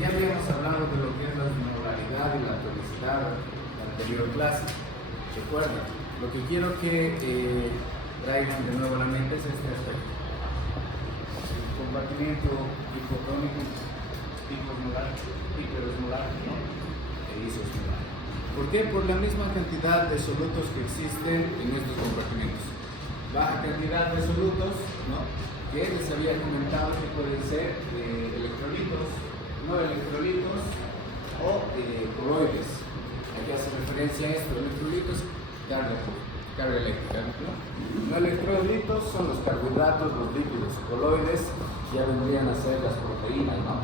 ya habíamos hablado de lo que es la osmolaridad y la tonicidad en la anterior clase. Recuerda, lo que quiero que traigan de nuevo a la mente es este aspecto: el compartimiento hipotónico, hiposmolar, hiperosmolar, ¿no? E isosmolar. ¿Por qué? Por la misma cantidad de solutos que existen en estos compartimentos. Baja cantidad de solutos, ¿no? Que les había comentado que pueden ser electrolitos, no electrolitos o coloides. Aquí hace referencia a esto: electrolitos, carga eléctrica, ¿no? No electrolitos son los carbohidratos, los lípidos. Coloides ya vendrían a ser las proteínas, ¿no?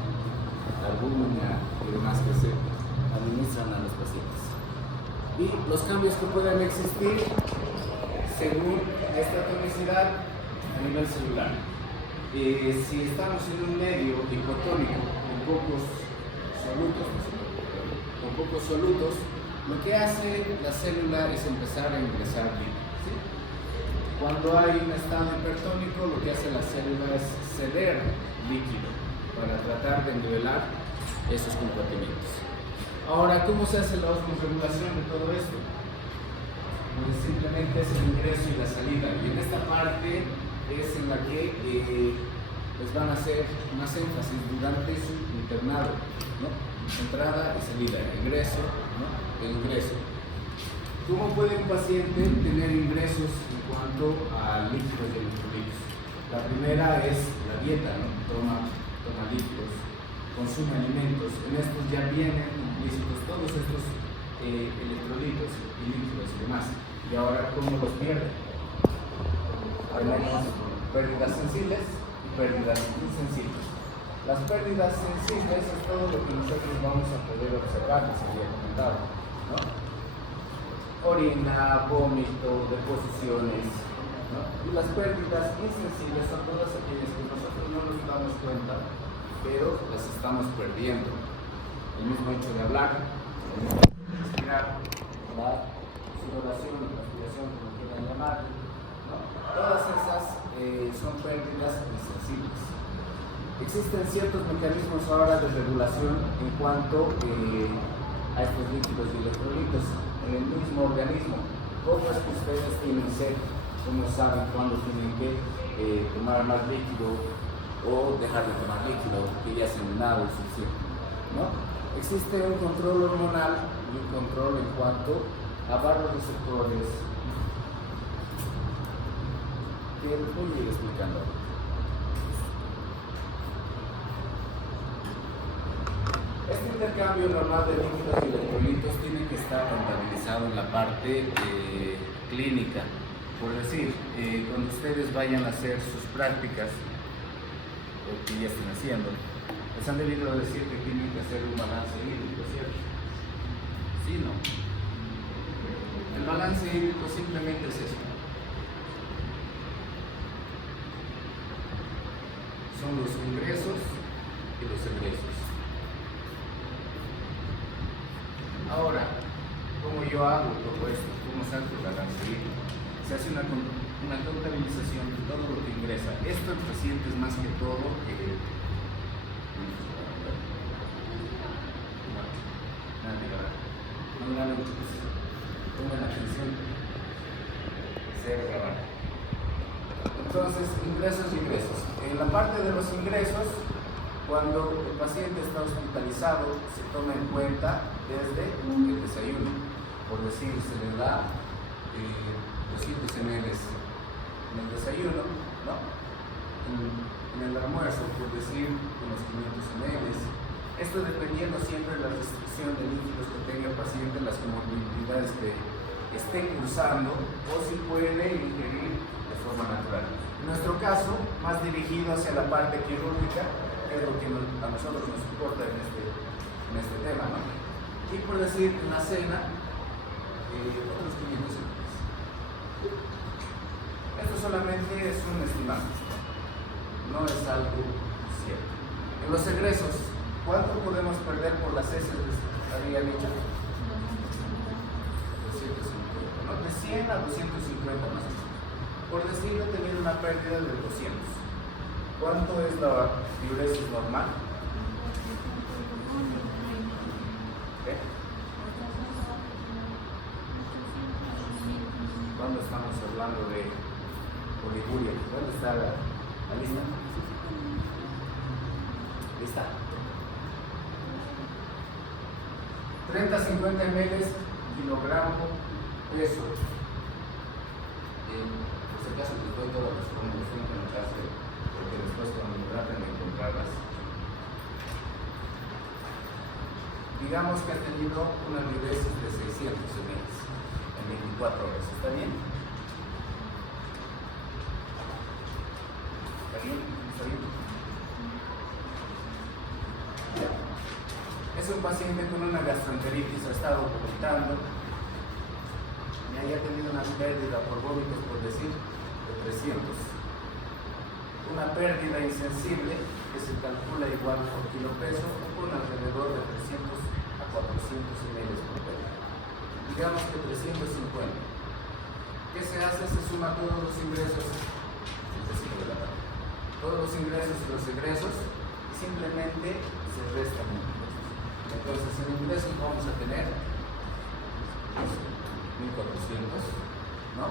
Albúmina y demás que se administran a los pacientes. Y los cambios que pueden existir según esta tonicidad a nivel celular. Si estamos en un medio hipotónico con pocos solutos, lo que hace la célula es empezar a ingresar líquido, ¿sí? Cuando hay un estado hipertónico, lo que hace la célula es ceder líquido para tratar de nivelar esos compartimentos. Ahora, ¿cómo se hace la osmorregulación de todo esto? Pues simplemente es el ingreso y la salida, y en esta parte es en la que les van a hacer más énfasis durante su internado, ¿no? Entrada y salida, ingreso, ¿no? El ingreso. ¿Cómo puede un paciente tener ingresos en cuanto a líquidos y electrolitos? La primera es la dieta, ¿no? Toma líquidos, consume alimentos. En estos ya vienen implícitos todos estos electrolitos y líquidos y demás. Y ahora, ¿cómo los pierde? Tenemos pérdidas sensibles y pérdidas insensibles. Las pérdidas sensibles es todo lo que nosotros vamos a poder observar, que se había comentado, ¿no? Orina, vómito, deposiciones, ¿no? Y las pérdidas insensibles son todas aquellas que nosotros no nos damos cuenta, pero las estamos perdiendo. El mismo hecho de hablar, respirar, la sudoración, la respiración, como quieran llamar, ¿no? Todas esas son pérdidas insensibles. Existen ciertos mecanismos ahora de regulación en cuanto a estos líquidos y electrolitos en el mismo organismo. ¿Cómo es que ustedes tienen sed? ¿Cómo saben cuándo tienen que tomar más líquido o dejar de tomar líquido, que ya se han dado suficiente, ¿no? Existe un control hormonal y un control en cuanto a varios receptores que les voy a ir explicando. Este intercambio normal de líquidos y electrolitos tiene que estar contabilizado en la parte clínica. Por decir, cuando ustedes vayan a hacer sus prácticas, o que ya estén haciendo, les han debido decir que tienen que hacer un balance hídrico, ¿cierto? Sí, no. El balance hídrico simplemente es eso. Son los ingresos y los egresos. Ahora, ¿cómo yo hago todo esto? ¿Cómo saco el balance hídrico? Se hace una contabilización de todo lo que ingresa. Esto en pacientes más que todo tomen atención, cero grabar. Entonces, ingresos y ingresos. En la parte de los ingresos, cuando el paciente está hospitalizado, se toma en cuenta desde el desayuno. Por decir, se le da 200 ml en el desayuno, ¿no? En el almuerzo, por decir, unos 500 ml. Esto dependiendo siempre de la restricción de líquidos que tenga el paciente, las comorbilidades que esté cursando, o si puede ingerir de forma natural. En nuestro caso, más dirigido hacia la parte quirúrgica, que es lo que a nosotros nos importa en este tema, ¿no? Y por decir, en la cena, otros 500 ml. Esto solamente es un estimado, no es algo cierto. En los egresos, ¿cuánto podemos perder por las heces? Había dicho 250, ¿no? De 100 a 250 más o menos. Por decirlo, tener una pérdida de 200. ¿Cuánto es la diuresis normal? hablando de oliguria. ¿Dónde está la lista? ¿Lista? 30-50 ml kilogramo peso. Por si acaso les doy todas las formulaciones que nos hace, porque después cuando traten de encontrarlas, digamos que ha tenido una aridez de 600 ml en 24 horas. ¿Está bien? ¿Está bien? ¿Está bien? Ya. Es un paciente con una gastroenteritis, ha estado vomitando y haya tenido una pérdida por vómitos, por decir, de 300. Una pérdida insensible que se calcula igual por kilo peso o con alrededor de 300 a 400 ml por pérdida. Digamos que 350. ¿Qué se hace? Se suma todos los ingresos, todos los ingresos y los egresos y simplemente se restan. Entonces en ingresos vamos a tener 1400, ¿no?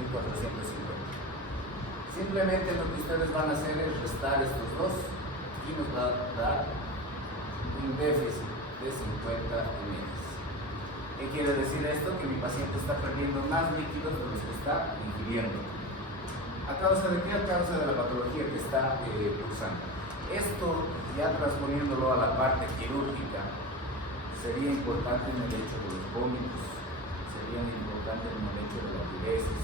1450. Simplemente lo que ustedes van a hacer es restar estos dos y nos va a dar un déficit de 50 ml. ¿Qué quiere decir esto? Que mi paciente está perdiendo más líquidos de los que está ingiriendo. ¿A causa de qué? A causa de la patología que está cursando. Esto, ya transponiéndolo a la parte quirúrgica, sería importante en el hecho de los vómitos, sería importante en el hecho de la diuresis.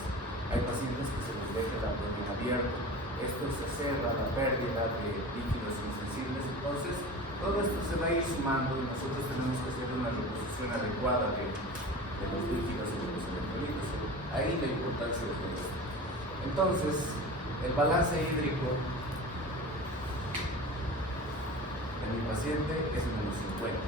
Hay pacientes que se les deja el abdomen abierto. Esto exacerba la pérdida de líquidos insensibles. Entonces, todo esto se va a ir sumando y nosotros tenemos que hacer una reposición adecuada de los líquidos y de los electrolitos. Ahí la importancia de todo esto. Entonces, el balance hídrico de mi paciente es menos 50.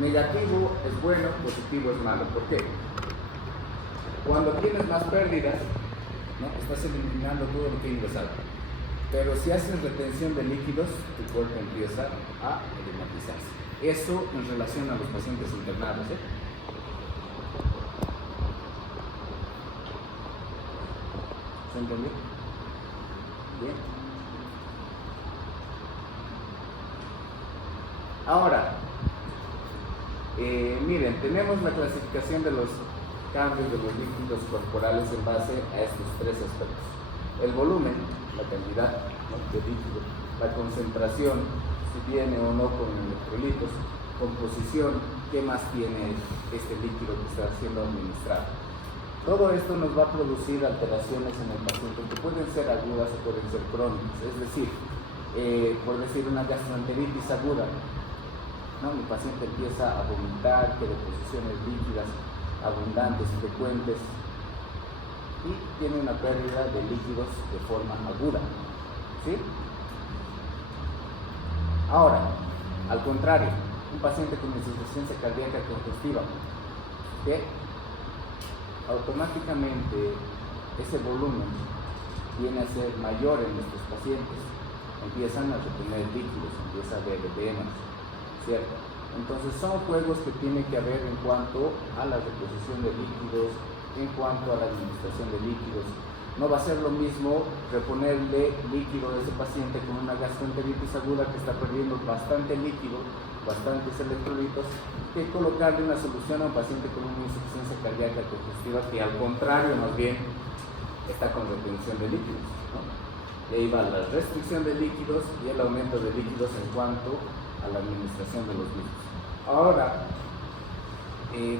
Negativo es bueno, positivo es malo. ¿Por qué? Cuando tienes más pérdidas, ¿no? Estás eliminando todo lo que ha ingresado. Pero si haces retención de líquidos, tu cuerpo empieza a edematizarse. Eso en relación a los pacientes internados. ¿Se entendió? Bien. Ahora, miren, tenemos la clasificación de los cambios de los líquidos corporales en base a estos tres aspectos: el volumen, la cantidad, ¿no?, de líquido, la concentración, si viene o no con electrolitos, composición, qué más tiene este líquido que está siendo administrado. Todo esto nos va a producir alteraciones en el paciente que pueden ser agudas o pueden ser crónicas. Es decir, por decir una gastroenteritis aguda, ¿no? Mi paciente empieza a vomitar, que deposiciones líquidas abundantes, frecuentes, y tiene una pérdida de líquidos de forma aguda, ¿sí? Ahora, al contrario, un paciente con insuficiencia cardíaca congestiva, que automáticamente ese volumen viene a ser mayor en estos pacientes, empiezan a retener líquidos, empieza a haber edemas, ¿cierto? Entonces son juegos que tiene que haber en cuanto a la reposición de líquidos, en cuanto a la administración de líquidos. No va a ser lo mismo reponerle líquido a ese paciente con una gastroenteritis aguda que está perdiendo bastante líquido, bastantes electrolitos, que colocarle una solución a un paciente con una insuficiencia cardíaca congestiva que al contrario más bien está con retención de líquidos, ¿no? Y ahí va la restricción de líquidos y el aumento de líquidos en cuanto a la administración de los líquidos. Ahora,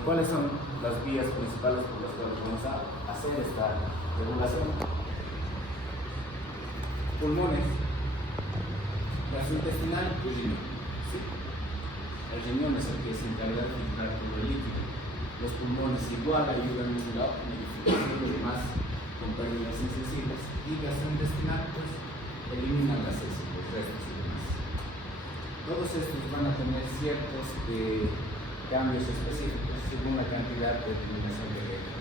¿cuáles son las vías principales por las cuales vamos a hacer esta regulación? Pulmones, gastrointestinal y riñón. ¿Sí? El riñón es el que se encarga de filtrar todo el líquido. Los pulmones igual ayudan en la nidificación de los demás con pérdidas insensibles, y gastrointestinal pues eliminan las heces, los restos y demás. Todos estos van a tener ciertos cambios específicos según la cantidad de eliminación de líquido.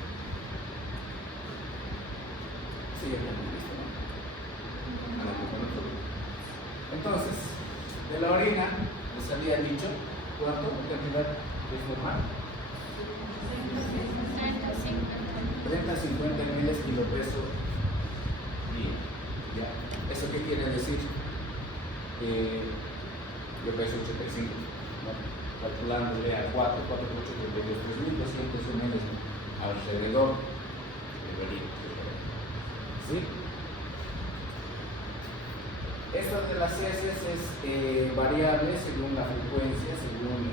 Sí, ya tengo listo, ¿no? Entonces, de la orina les había dicho cuánto cantidad es normal. 30-50 miles kilopeso día. ¿Ya? ¿Eso qué quiere decir? Yo peso 85, ¿no? Calculándole a 4 por 8, 3.200 ml alrededor debería. ¿Sí? Esto de las heces es variable según la frecuencia, según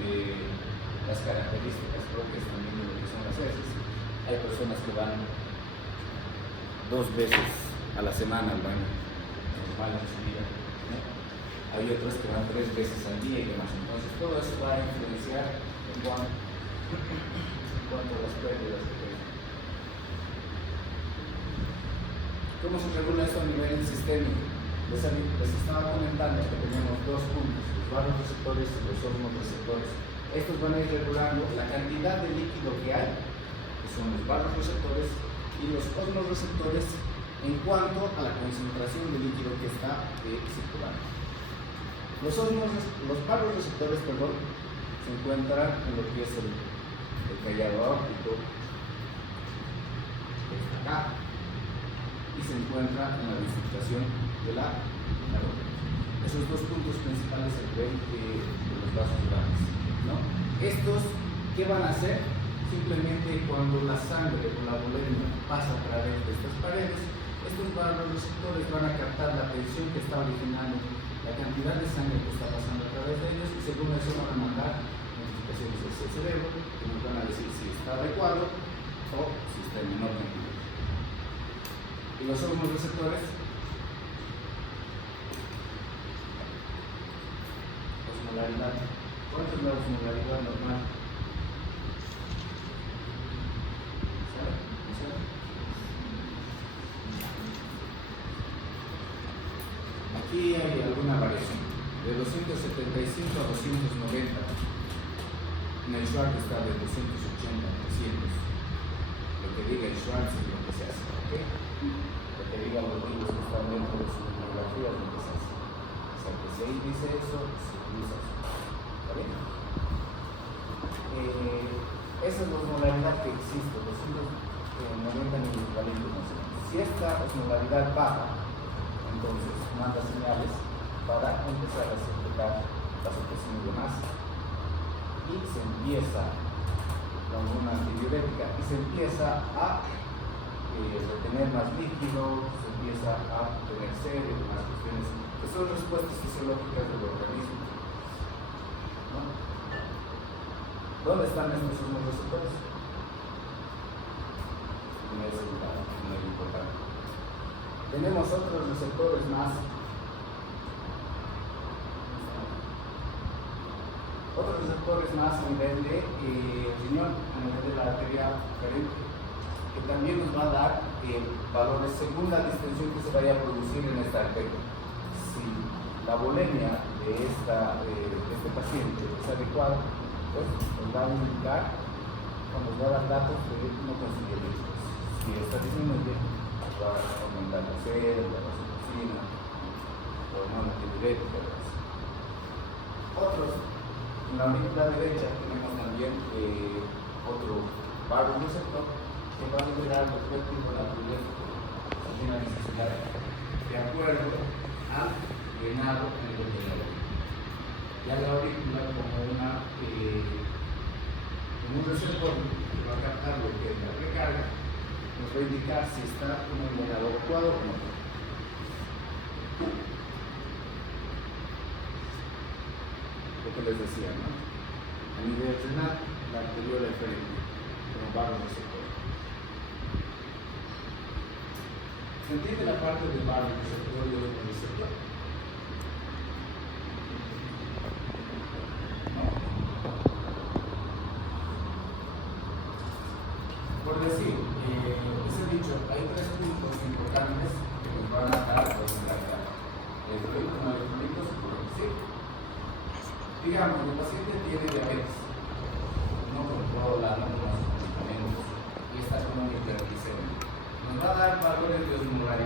las características propias también de lo que son las heces. Hay personas que van 2 veces a la semana al baño, normal en su vida, ¿no? Hay otros que van 3 veces al día y demás. Entonces todo eso va a influenciar en cuanto a las pérdidas que tengan. ¿Cómo se regula eso a nivel sistémico? Les estaba comentando que tenemos 2 puntos, los vasoreceptores y los osmoreceptores. Estos van a ir regulando la cantidad de líquido que hay, que son los vasoreceptores, y los osmoreceptores en cuanto a la concentración de líquido que está circulando. Los vasoreceptores, se encuentran en lo que es el callado aórtico, que está acá, y se encuentra en la bifurcación de la orina. Esos 2 puntos principales se ven de los vasos grandes, ¿no? Estos, ¿qué van a hacer? Simplemente cuando la sangre o la bulimia pasa a través de estas paredes, estos vasoreceptores van a captar la tensión que está originando la cantidad de sangre que está pasando a través de ellos, y según eso van a mandar notificaciones hacia el cerebro que nos van a decir si está adecuado o si está en menor cantidad. Y los osmoreceptores, osmolaridad. ¿Cuánto es la osmolaridad normal? ¿Sabe? ¿No sabe? Aquí hay alguna variación. De 275 a 290. En el Schwartz está de 280 a 300. Lo que diga el Schwartz es lo que se hace, ¿ok? Lo que digan los libros que están dentro de su bibliografía es lo que se hace. O sea, que si ahí dice eso, se utiliza eso. ¿Está bien? Esa es la osmolaridad que existe, 290 miligramos. Si esta osmolaridad baja, entonces manda señales para empezar a secretar vasopresina y demás, y se empieza con una antidiurética y se empieza a retener más líquido, se empieza a tener sed y demás cuestiones que son respuestas fisiológicas del organismo, ¿no? ¿Dónde están estos osmoreceptores? En ese lugar, muy importante. Tenemos otros receptores más. Otros receptores más a nivel de riñón, a nivel de la arteria ferente, que también nos va a dar valores según la distensión que se vaya a producir en esta arteria. Si la bulimia de este paciente es adecuada, pues nos va a indicar, o nos va a dar datos de no conseguir líquidos. Si está disminuye, va a aumentar la sed, la vasopresina, hormona antidiurética. Otros, en la aurícula derecha tenemos también otro vasoreceptor que va a liberar el respectivo naturaleza de acuerdo al llenado en el de la orina. Ya la aurícula como un receptor que va a captar lo que es la recarga, nos va a indicar si está con el llenado adecuado o no. Lo que les decía, ¿no? A nivel renal, la arteriola diferente, como vasoreceptor. ¿Se entiende la parte del vasoreceptor y del receptor? ¿No? Por decir, les he dicho, hay 3 puntos importantes que nos van a dar la osmolaridad. Electrolitos, no electrolitos, por decir. Digamos, el paciente tiene diabetes, no controla, no toma sus medicamentos y está con una hiperglicemia. Nos va a dar valores de osmolaridad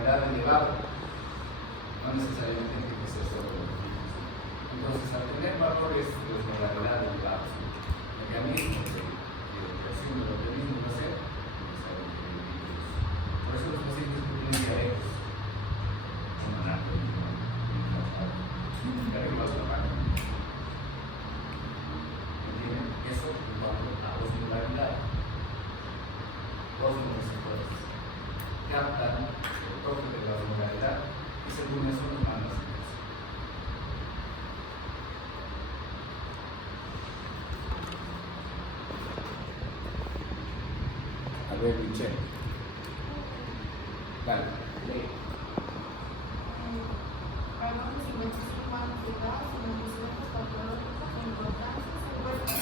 nivel Michel. Dale. Para los 55 años de edad, sin antecedentes patológicos de importancia, se encuentra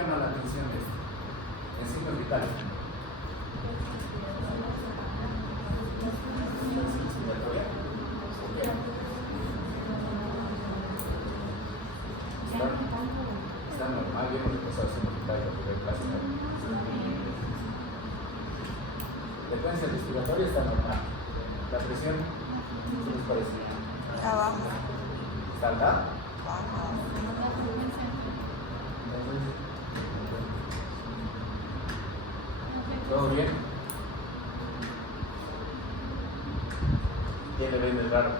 llama la atención de esto? En signos vitales. Está normal, bien empezado signos vitales de primer clase. Frecuencia respiratoria está normal. La presión, ¿qué les parece? Está baja. ¿Está alta? Baja. ¿Todo bien? ¿Quién le viene raro?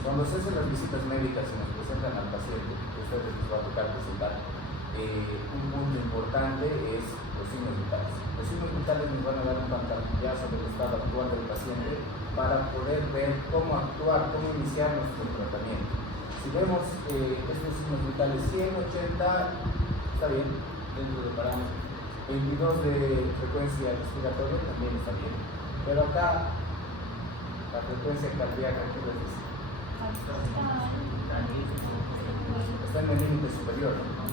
Cuando se hacen las visitas médicas y nos presentan al paciente, que ustedes les va a tocar presentar, un punto importante es los signos vitales. Los signos vitales nos van a dar un pantallazo del estado actual del paciente para poder ver cómo actuar, cómo iniciar nuestro tratamiento. Si vemos estos signos vitales 100, 80, está bien, dentro de parámetros. 22 de frecuencia respiratoria también está bien. Pero acá, la frecuencia cardíaca, ¿qué les dice? Está en el límite superior, ¿no?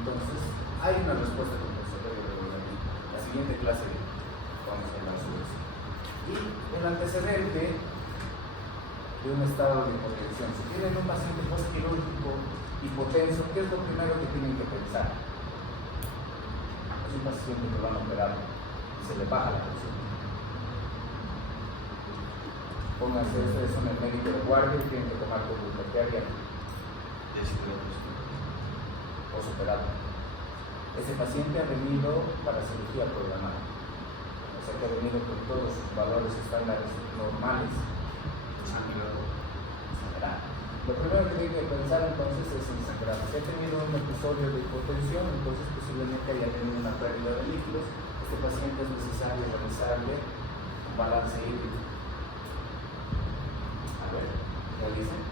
Entonces, hay una respuesta compensatoria de la siguiente clase vamos a hablar sobre eso. Y el antecedente de un estado de hipotensión. Si tienen un paciente postquirúrgico hipotenso, ¿qué es lo primero que tienen que pensar? Es un paciente que van a operar y se le baja la presión. Pónganse ustedes son el médico de guardia y tienen que tomar conducta. ¿Qué harían? Posoperatorio. Ese paciente ha venido para cirugía programada. O sea que ha venido con todos sus valores estándares normales. Lo primero que tiene que pensar entonces es en sangrado. Si ha tenido un episodio de hipotensión, entonces posiblemente haya tenido una pérdida de líquidos. Este paciente es necesario realizarle un balance hídrico. A ver, realicen.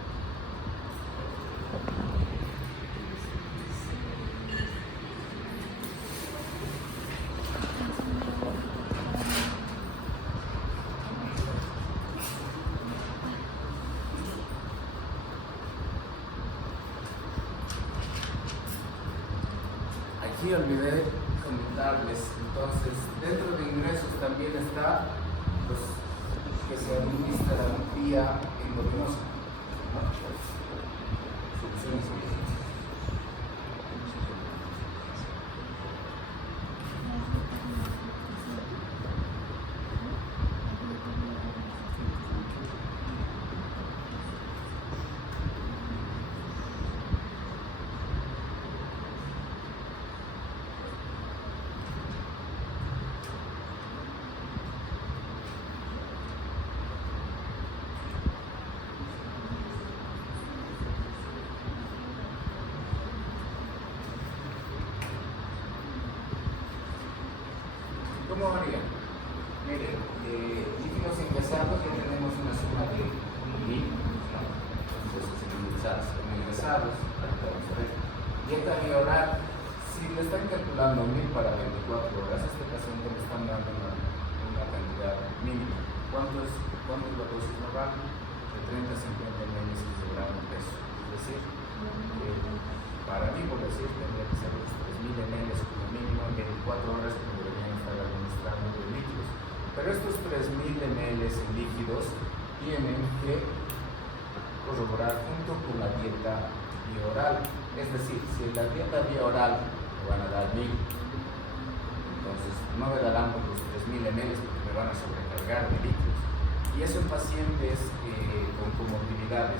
Aquí olvidé comentarles, entonces dentro de ingresos también está los que se administran vía endovenosa, ¿no? Soluciones endovenosa. ¿Cómo haría? Miren, líquidos ingresados ya tenemos una suma de 1000, ¿no? Entonces, ingresados, vamos a ver. Dieta vía oral, si le están calculando 1000 para 24 horas, a este paciente le están dando una cantidad mínima. ¿Cuánto es la dosis normal? De 30 a 50 ml kilogramo peso. Es decir, para mí, por decir, tendría que ser los 3000 ml como mínimo en 24 horas que deberían estar administrando de líquidos. Pero estos 3000 ml en líquidos tienen que corroborar junto con la dieta vía oral. Es decir, si en la dieta vía oral le van a dar 1000, entonces no me darán por los 3.000 ml porque me van a sobrecargar de líquidos. Y eso en pacientes con comorbilidades,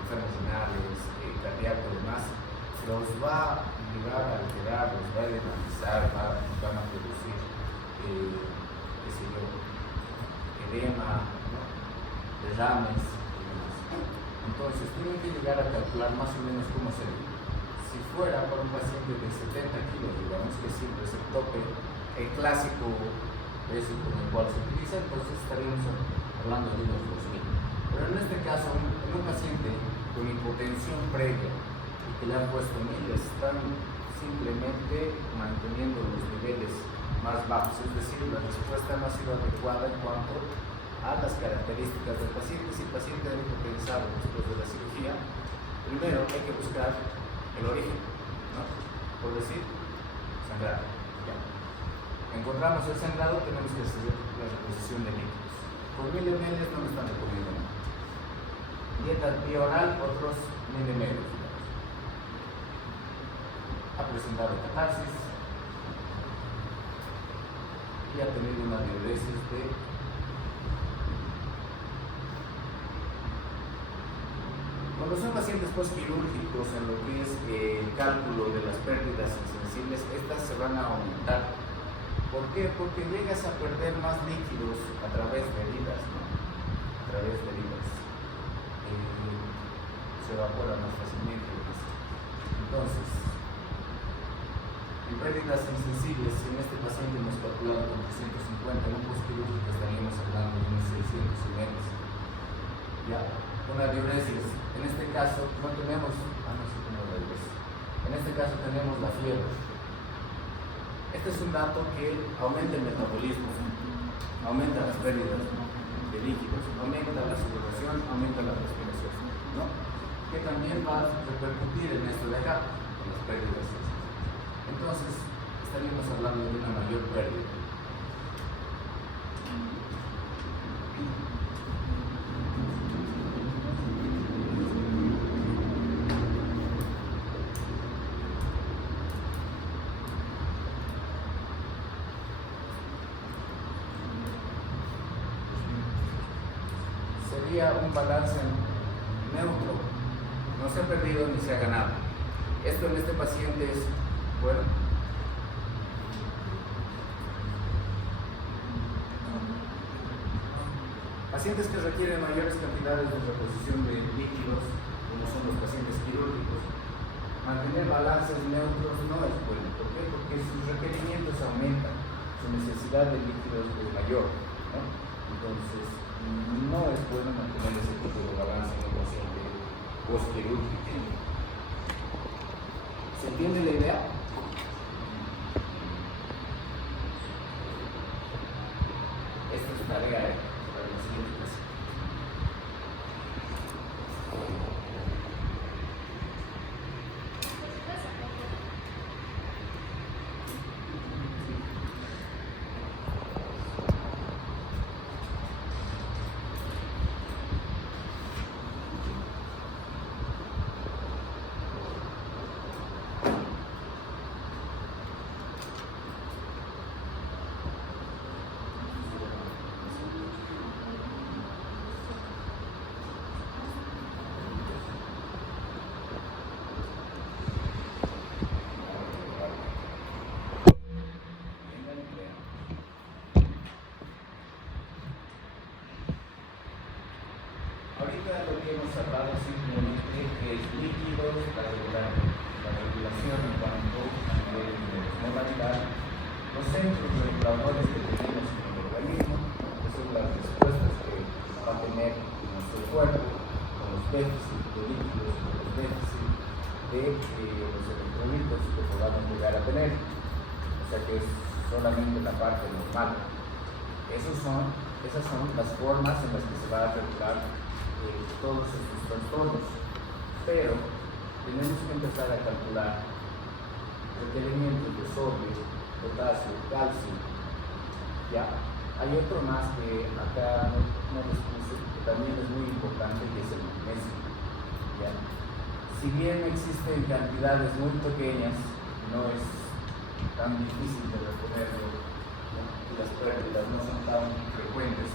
enfermos renales, cardíacos y demás, los va a llevar a alterar, los va a enfermizar, van a producir, qué sé yo, edema, ¿no? Derrames y demás. Entonces, tienen que llegar a calcular más o menos cómo sería. Si fuera para un paciente de 70 kilos, digamos que siempre es el tope, el clásico es con el cual se utiliza, entonces estaríamos hablando de unos 2.000. Pero en este caso, en un paciente con hipotensión previa y que le han puesto 1.000, están simplemente manteniendo los niveles más bajos, es decir, la respuesta no ha sido adecuada en cuanto a las características del paciente. Si el paciente ha hipotensado después de la cirugía, primero hay que buscar el origen, ¿no? Por decir, sangrado. Ya. Encontramos el sangrado, tenemos que hacer la reposición de líquidos. Por 1.000 ml no me están recomiendo nada. Dieta vía oral, otros 1.000 ml. Ha presentado catarsis y ha tenido una diuresis de cuando son pacientes postquirúrgicos en lo que es el cálculo de las pérdidas insensibles, estas se van a aumentar. ¿Por qué? Porque llegas a perder más líquidos a través de heridas, ¿no? A través de heridas. Se evapora más fácilmente. Entonces, en pérdidas insensibles, si en este paciente hemos calculado con 350, en un postquirúrgico estaríamos hablando de unos 600 ml. Ya, una diuresis. En este caso no tenemos, en este caso tenemos la fiebre. Este es un dato que aumenta el metabolismo, aumenta las pérdidas de líquidos, aumenta la sudoración, aumenta la respiración, ¿no? Que también va a repercutir en esto de acá, en las pérdidas. Entonces, estaríamos hablando de una mayor pérdida. Sería un balance neutro, no se ha perdido ni se ha ganado. Esto en este paciente es, bueno, pacientes que requieren mayores cantidades de reposición de líquidos, como son los pacientes quirúrgicos, mantener balances neutros no es bueno. ¿Por qué? Porque sus requerimientos aumentan, su necesidad de líquidos es mayor, ¿no? Entonces, no es bueno mantener ese tipo de balance en un paciente postquirúrgico. ¿Se entiende la idea? Esta es tarea para la siguiente clase. Ahorita lo que hemos hablado simplemente es líquidos, la regulación en cuanto a nivel de osmolaridad, los centros reguladores que tenemos en el organismo, que son las respuestas que va a tener nuestro cuerpo con los déficits de líquidos, con los déficits de los electrolitos que podamos llegar a tener. O sea que es solamente la parte normal. Esas son las formas en las que se va a regular todos estos trastornos, pero tenemos que empezar a calcular requerimientos de sodio, potasio, calcio. Ya hay otro más que acá no les puse, que también es muy importante, que es el magnesio. ¿Ya? Si bien existen cantidades muy pequeñas, no es tan difícil de reponerlo, ¿no? Y las pérdidas no son tan frecuentes.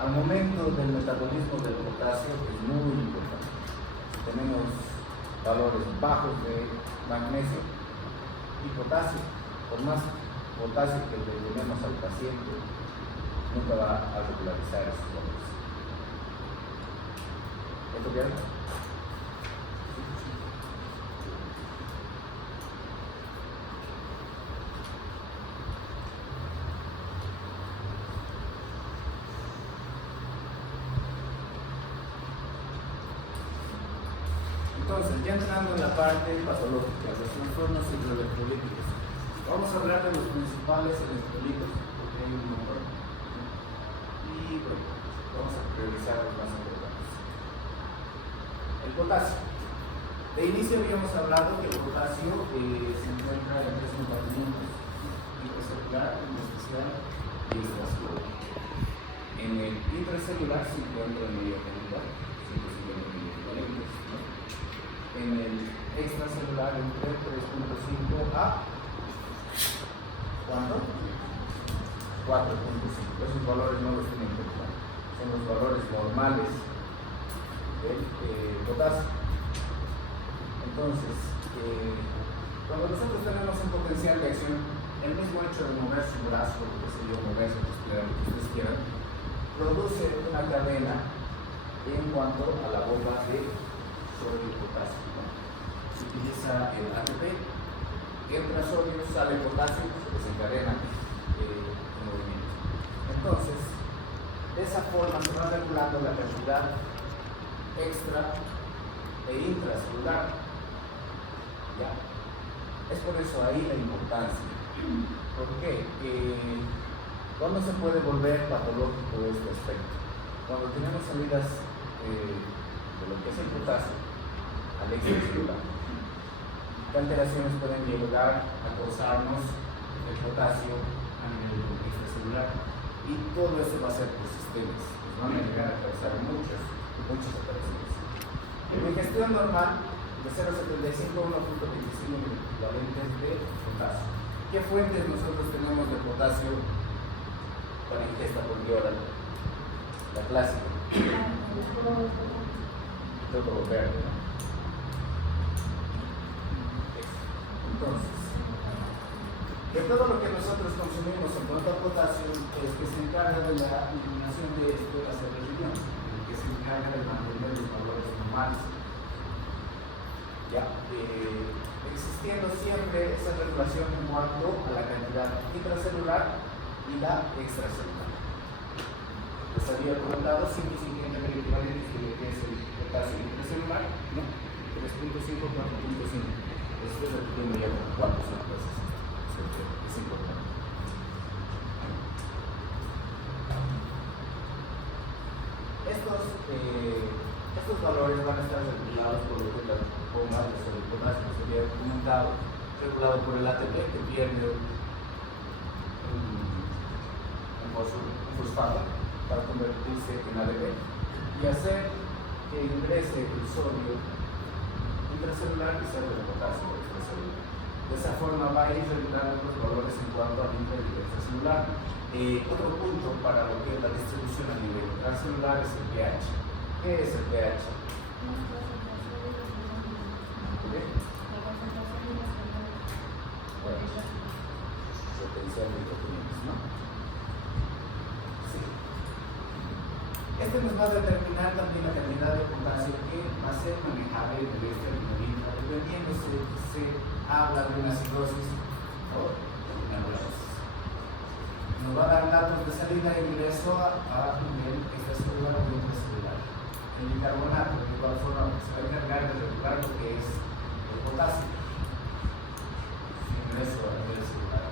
Al momento del metabolismo del potasio es muy importante. Si tenemos valores bajos de magnesio y potasio, por más potasio que le demos al paciente, nunca va a regularizar esos valores. ¿Esto qué es? Entonces, ya entrando en la parte patológica, los trastornos hidroelectrolíticos, vamos a hablar de los principales electrolitos, porque hay un montón. Y bueno, vamos a priorizar los más importantes. El potasio. De inicio habíamos hablado que el potasio se encuentra en tres compartimentos: intracelular, intersticial y extracelular. En el intracelular se encuentra el medio celular, en el extracelular entre 3.5 a ¿cuánto? 4.5. Esos valores no los tienen que cuenta, son los valores normales del potasio. Entonces, cuando nosotros tenemos un potencial de acción, el mismo hecho de mover su brazo, que se yo, mover su espalda, lo que ustedes quieran, produce una cadena en cuanto a la bomba de sodio y potasio, ¿no? Se utiliza el ATP, entra sodio, sale potasio, se desencadena el movimiento. Entonces, de esa forma se va regulando la cantidad extra e intracelular. ¿Ya? Es por eso ahí la importancia. ¿Por qué? ¿Cuándo se puede volver patológico este aspecto? Cuando tenemos salidas de lo que es el potasio al extracelular. ¿Qué alteraciones pueden llegar a causarnos el potasio a nivel extracelular? Y todo eso va a ser por sistemas, pues van a llegar a causar muchas alteraciones. En mi gestión normal, de 0,75 a 1,25 equivalentes de potasio. ¿Qué fuentes nosotros tenemos de potasio para ingesta por vía oral? La clásica. Todo verde, ¿no? Entonces, de todo lo que nosotros consumimos en cuanto a potasio, es que se encarga de la eliminación de las de riñón, el que se encarga de mantener los valores normales. Ya, existiendo siempre esa regulación en cuanto a la cantidad intracelular y la extracelular. Les había comentado 150 equivalentes de lo que es el potasio intracelular, ¿no? 3.5, 4.5. Esto es lo que me llamo 4 veces. Es importante. Estos valores van a estar regulados por lo que es la bomba de sodio y potasio, que se había comentado, regulado por el ATP, que pierde un fosfato para convertirse en ADP y hacer que ingrese el sodio intracelular y salga el potasio extracelular. De esa forma va a ir regulando los valores en cuanto al intra y extracelular. Otro punto para lo que es la distribución a nivel intracelular es el pH. ¿Qué es el pH? Bueno, potencial de proteínas, ¿no? Sí. Este nos va a determinar también la cantidad de potasio que va a ser manejable en el extracelular, dependiendo si se habla de una acidosis o de una neurosis. Nos va a dar datos de salida e ingreso a nivel extracelular o intracelular. El bicarbonato, de igual forma, se va a encargar de regular lo que es el potasio, su ingreso a nivel celular.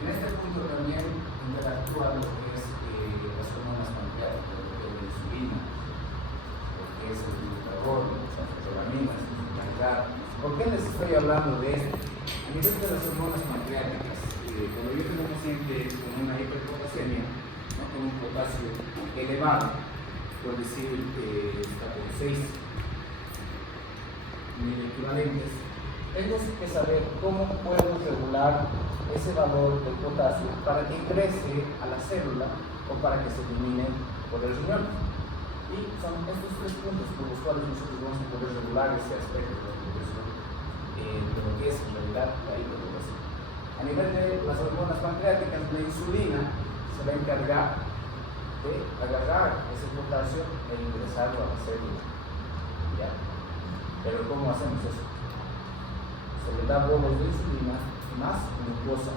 En este punto también interactúa lo que es las hormonas pancreáticas, lo que es la insulina, lo que es el glucagón, las fosfolaminas, la calidad. ¿Por qué les estoy hablando de esto? A nivel de las hormonas pancreáticas, cuando yo tengo un paciente con una hiperpotasemia, ¿no? Con un potasio elevado, por decir está con 6 mil equivalentes, tengo que saber cómo puedo regular ese valor del potasio para que ingrese a la célula o para que se elimine por el riñón. Y son estos tres puntos por los cuales nosotros vamos a poder regular ese aspecto de la nutrición, de lo que es en realidad la hipertensión. A nivel de las hormonas pancreáticas, la insulina se va a encargar de agarrar ese potasio e ingresarlo a la célula. ¿Ya? Pero ¿cómo hacemos eso? Se le da bolos de insulina más glucosa.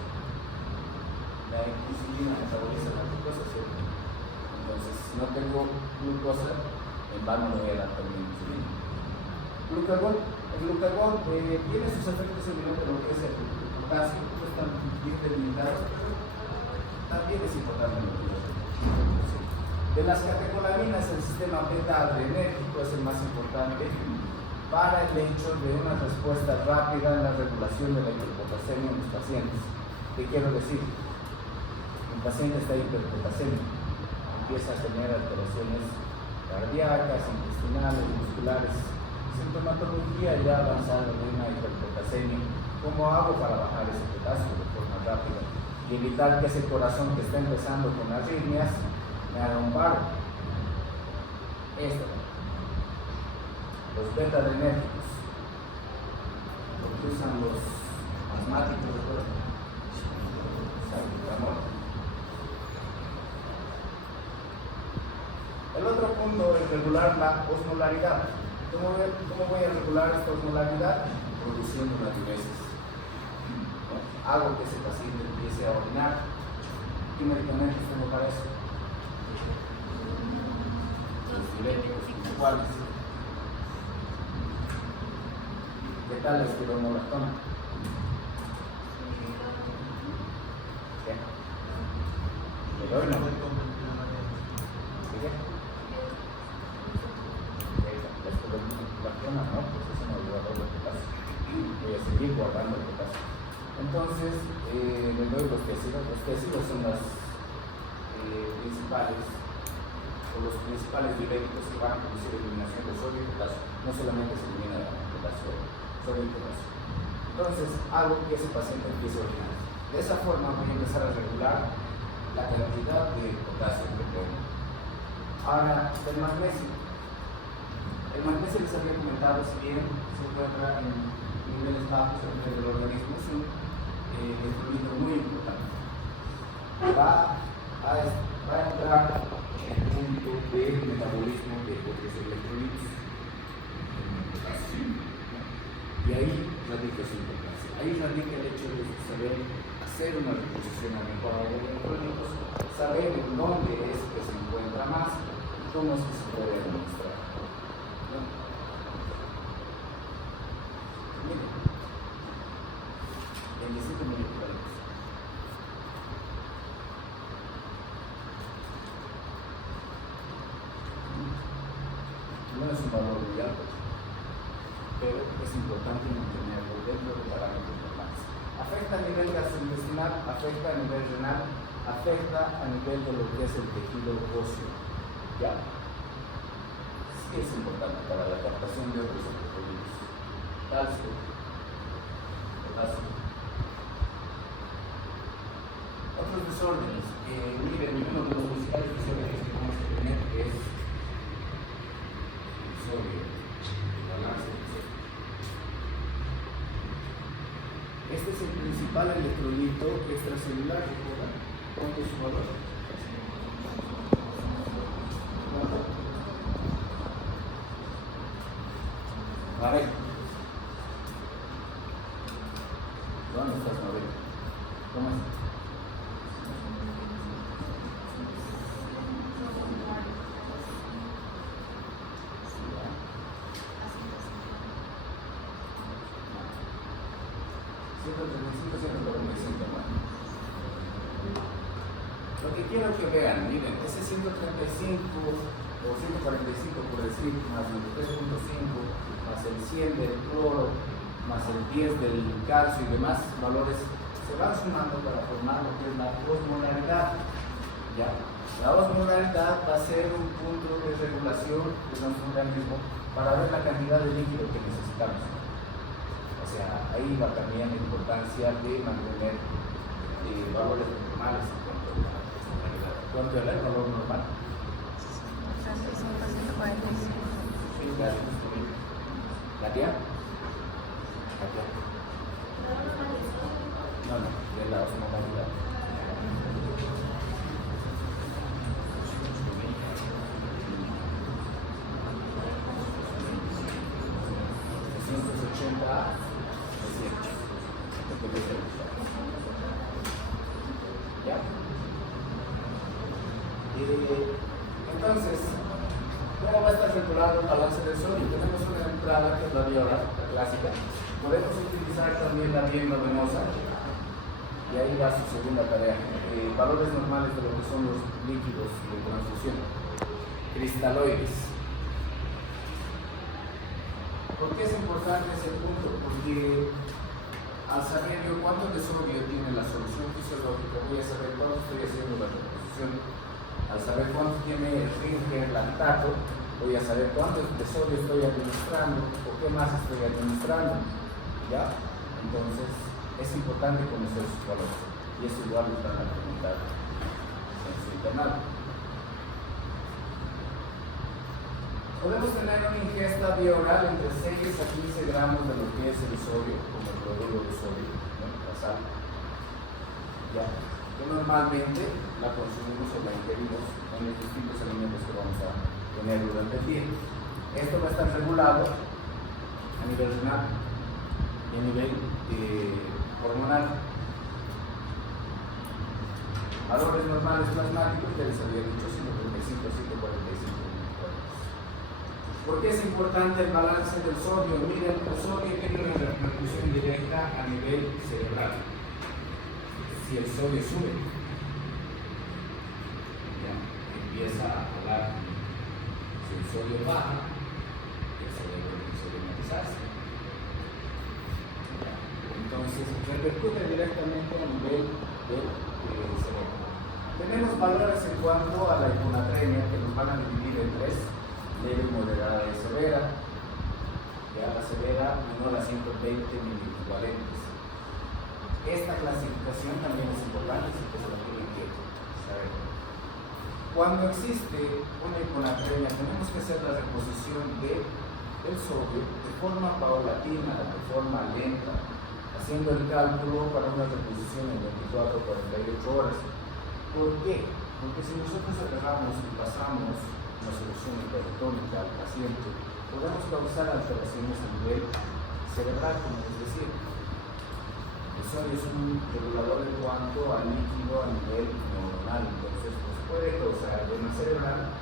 La insulina metaboliza la glucosa, ¿cierto? Entonces, si no tengo glucosa, en vano no voy a dar también insulina. El glucagón tiene sus efectos en lo que es el potasio, no están bien delimitados, pero también es importante en lo que es. De las catecolaminas, el sistema beta-adrenérgico es el más importante para el hecho de una respuesta rápida en la regulación de la hiperpotasemia en los pacientes. ¿Qué quiero decir? Un paciente está hiperpotasémico, empieza a tener alteraciones cardíacas, intestinales, musculares, sintomatología ya avanzada de una hiperpotasemia. ¿Cómo hago para bajar ese potasio de forma rápida y evitar que ese corazón que está empezando con arritmias me haga un paro? Los beta-adrenérgicos, lo que usan los asmáticos, ¿recuerdan? El otro punto es regular la osmolaridad. ¿Cómo voy a regular esta osmolaridad? Produciendo una diuresis. Hago que ese paciente empiece a orinar. ¿Qué medicamentos tengo para eso? Los diuréticos principales. ¿Qué tal la espironolactona? ¿Qué? ¿Le doy no? ¿Qué? La espironolactona no, pues es un ayudador de potasio. Voy a seguir guardando el potasio. Entonces, le doy los tiazidos. Los tiazidos son las principales, o los principales diuréticos que van a producir eliminación de sodio y potasio. No solamente se elimina el potasio, sodio y potasio. Entonces, hago que ese paciente empiece a orinar. De esa forma voy a empezar a regular la cantidad de potasio que tengo. Ahora, el magnesio. El magnesio, les había comentado, si bien se encuentra en niveles bajos a nivel del organismo, es un electrolito muy importante. Va a entrar en el punto de metabolismo de otros electrolitos. Y ahí radica su importancia. Ahí radica el hecho de saber hacer una reposición adecuada de electrolitos, saber en dónde es que se encuentra más y cómo es que se puede administrar. Miren, 25 miligramos. No es un valor muy alto, pero es importante mantenerlo dentro de parámetros normales. Afecta a nivel gastrointestinal, afecta a nivel renal, afecta a nivel de lo que es el tejido óseo. Ya. Sí es importante para la captación de otros electrolitos. Calcio, potasio. Otros desórdenes. Miren, uno de los principales desórdenes que tenemos que tener es el sodio, el balance del sodio. Este es el principal electrolito extracelular, ¿recuerdan? ¿Cuánto es su valor? ¿Cuánto? A ver. ¿Dónde estás, Mabel? ¿Cómo es? Lo que quiero que vean, miren, ese 135 o 145 por decir, más el 3.5, más el 100 del cloro, más el 10 del calcio y demás valores, se van sumando para formar lo que es la osmolaridad. ¿Ya? La osmolaridad va a ser un punto de regulación de nuestro organismo para ver la cantidad de líquido que necesitamos. O O sea, ahí va también la importancia de mantener valores normales en cuanto a la estacionalidad. ¿Cuánto era el valor normal? 35, 145. Sí, gracias. ¿Katia? ¿Katia? No, de la osmolalidad. ¿Ya? Entonces, ¿cómo va a estar regulado el balance del sodio? Tenemos una entrada que es la vía oral, la clásica. Podemos utilizar también la vía endovenosa y ahí va su segunda tarea. Valores normales de lo que son los líquidos de transfusión. Cristaloides. ¿Por qué es importante ese punto? Porque al saber yo cuánto de sodio tiene la solución fisiológica, voy a saber cuánto estoy haciendo la reposición. Al saber cuánto tiene el Ringer lactato, voy a saber cuánto de sodio estoy administrando o qué más estoy administrando. ¿Ya? Entonces, es importante conocer sus valores. Y eso igual está en la pregunta en su internado. Podemos tener una ingesta vía oral entre 6 a 15 gramos de lo que es el sodio, como el cloruro de sodio, ¿no? La sal. Ya. Que normalmente la consumimos o la ingerimos en los distintos alimentos que vamos a tener durante el día. Esto va a estar regulado a nivel renal y a nivel hormonal. Valores normales plasmáticos, ya les había dicho 135 a 145. ¿Por qué es importante el balance del sodio? Miren, el sodio tiene una repercusión directa a nivel cerebral. Si el sodio sube, ya empieza a hablar. Si el sodio baja, el cerebro empieza a somatizarse. Entonces, repercute directamente a nivel del cerebro. Tenemos valores en cuanto a la hiponatremia que nos van a dividir en tres: leve, moderada y severa. Ya la severa menor a 120 miliequivalentes. Esta clasificación también es importante, así que se la tienen que saber. Cuando existe una hiponatremia, tenemos que hacer la reposición del sodio de forma paulatina, de forma lenta, haciendo el cálculo para una reposición en 24 o 48 horas. ¿Por qué? Porque si nosotros agarramos y pasamos una solución hipertónica al paciente, podemos causar alteraciones a nivel cerebral, como les decía. El sodio es un regulador en cuanto al líquido a nivel neuronal, entonces pues, puede causar edema cerebral,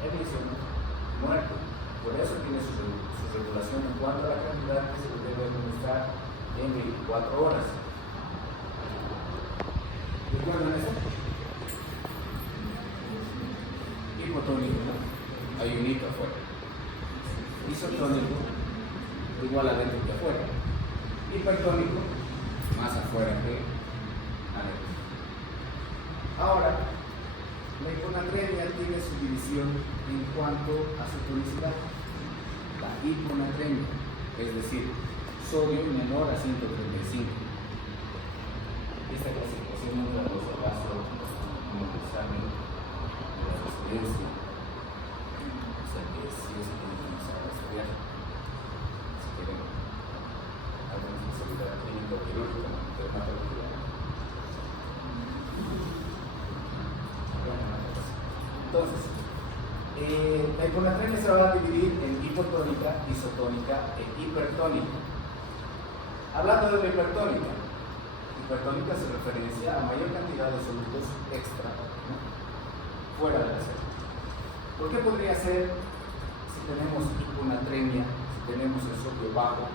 emisión, muerte. Por eso tiene su regulación en cuanto a la cantidad que se debe administrar en 24 horas. ¿Recuerdan eso? Hipotónico, ¿no? Hay un hito afuera. Isotónico, igual adentro que afuera. Hipertónico, más afuera que adentro. Ahora, la hiponatremia tiene su división en cuanto a su tonicidad. La hiponatremia, es decir, sodio menor a 135. Esta clasificación no la los acaso como el examen de la residencia. O sea que sí es que comenzar a estudiar. Si quieren alguna especialidad clínica o quirúrgica, dermatología. Entonces, la hiponatremia se va a dividir en hipotónica, isotónica e hipertónica. Hablando de la hipertónica se referencia a mayor cantidad de solutos extra, ¿no? Fuera de la célula. ¿Por qué podría ser si tenemos hiponatremia, si tenemos el sodio bajo?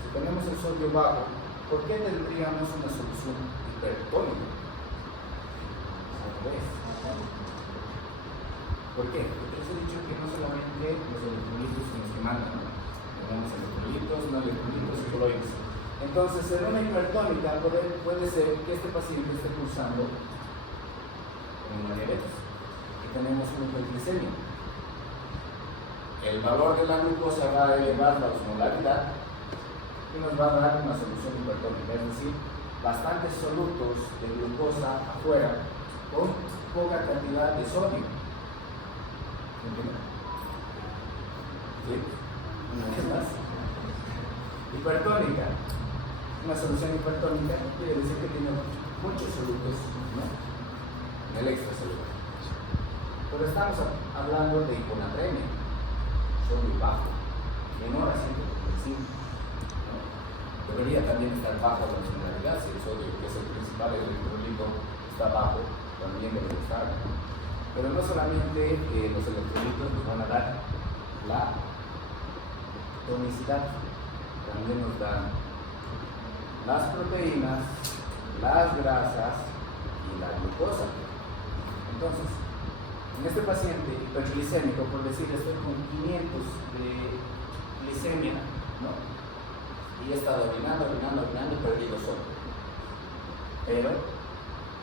Si tenemos el sodio bajo, ¿por qué tendríamos una solución hipertónica? ¿Por qué? Porque les he dicho que no solamente los electrolitos nos que mandan, ¿no? Tenemos electrolitos, no electrolitos y coloides. Entonces, en una hipertónica puede ser que este paciente esté cursando con una diabetes y tenemos una hiperglicemia. el valor de la glucosa va a elevar la osmolaridad y nos va a dar una solución hipertónica, es decir, bastantes solutos de glucosa afuera con poca cantidad de sodio. ¿Entienden? ¿Sí? Una vez más. Hipertónica. Una solución hipertónica quiere decir que tiene muchos solutos, ¿no?, en el extracelular. Pero estamos hablando de hiponatremia, sodio bajo, menor a 135. ¿No? Debería también estar bajo la osmolaridad, si el sodio, que es el principal electrolito, está bajo, también debe estar. Pero no solamente los electrolitos nos van a dar la tonicidad, también nos dan las proteínas, las grasas y la glucosa. Entonces, en este paciente hiperglicémico, por decir, estoy con 500 de glicemia, ¿no?, y he estado orinando y perdido sodio. Pero,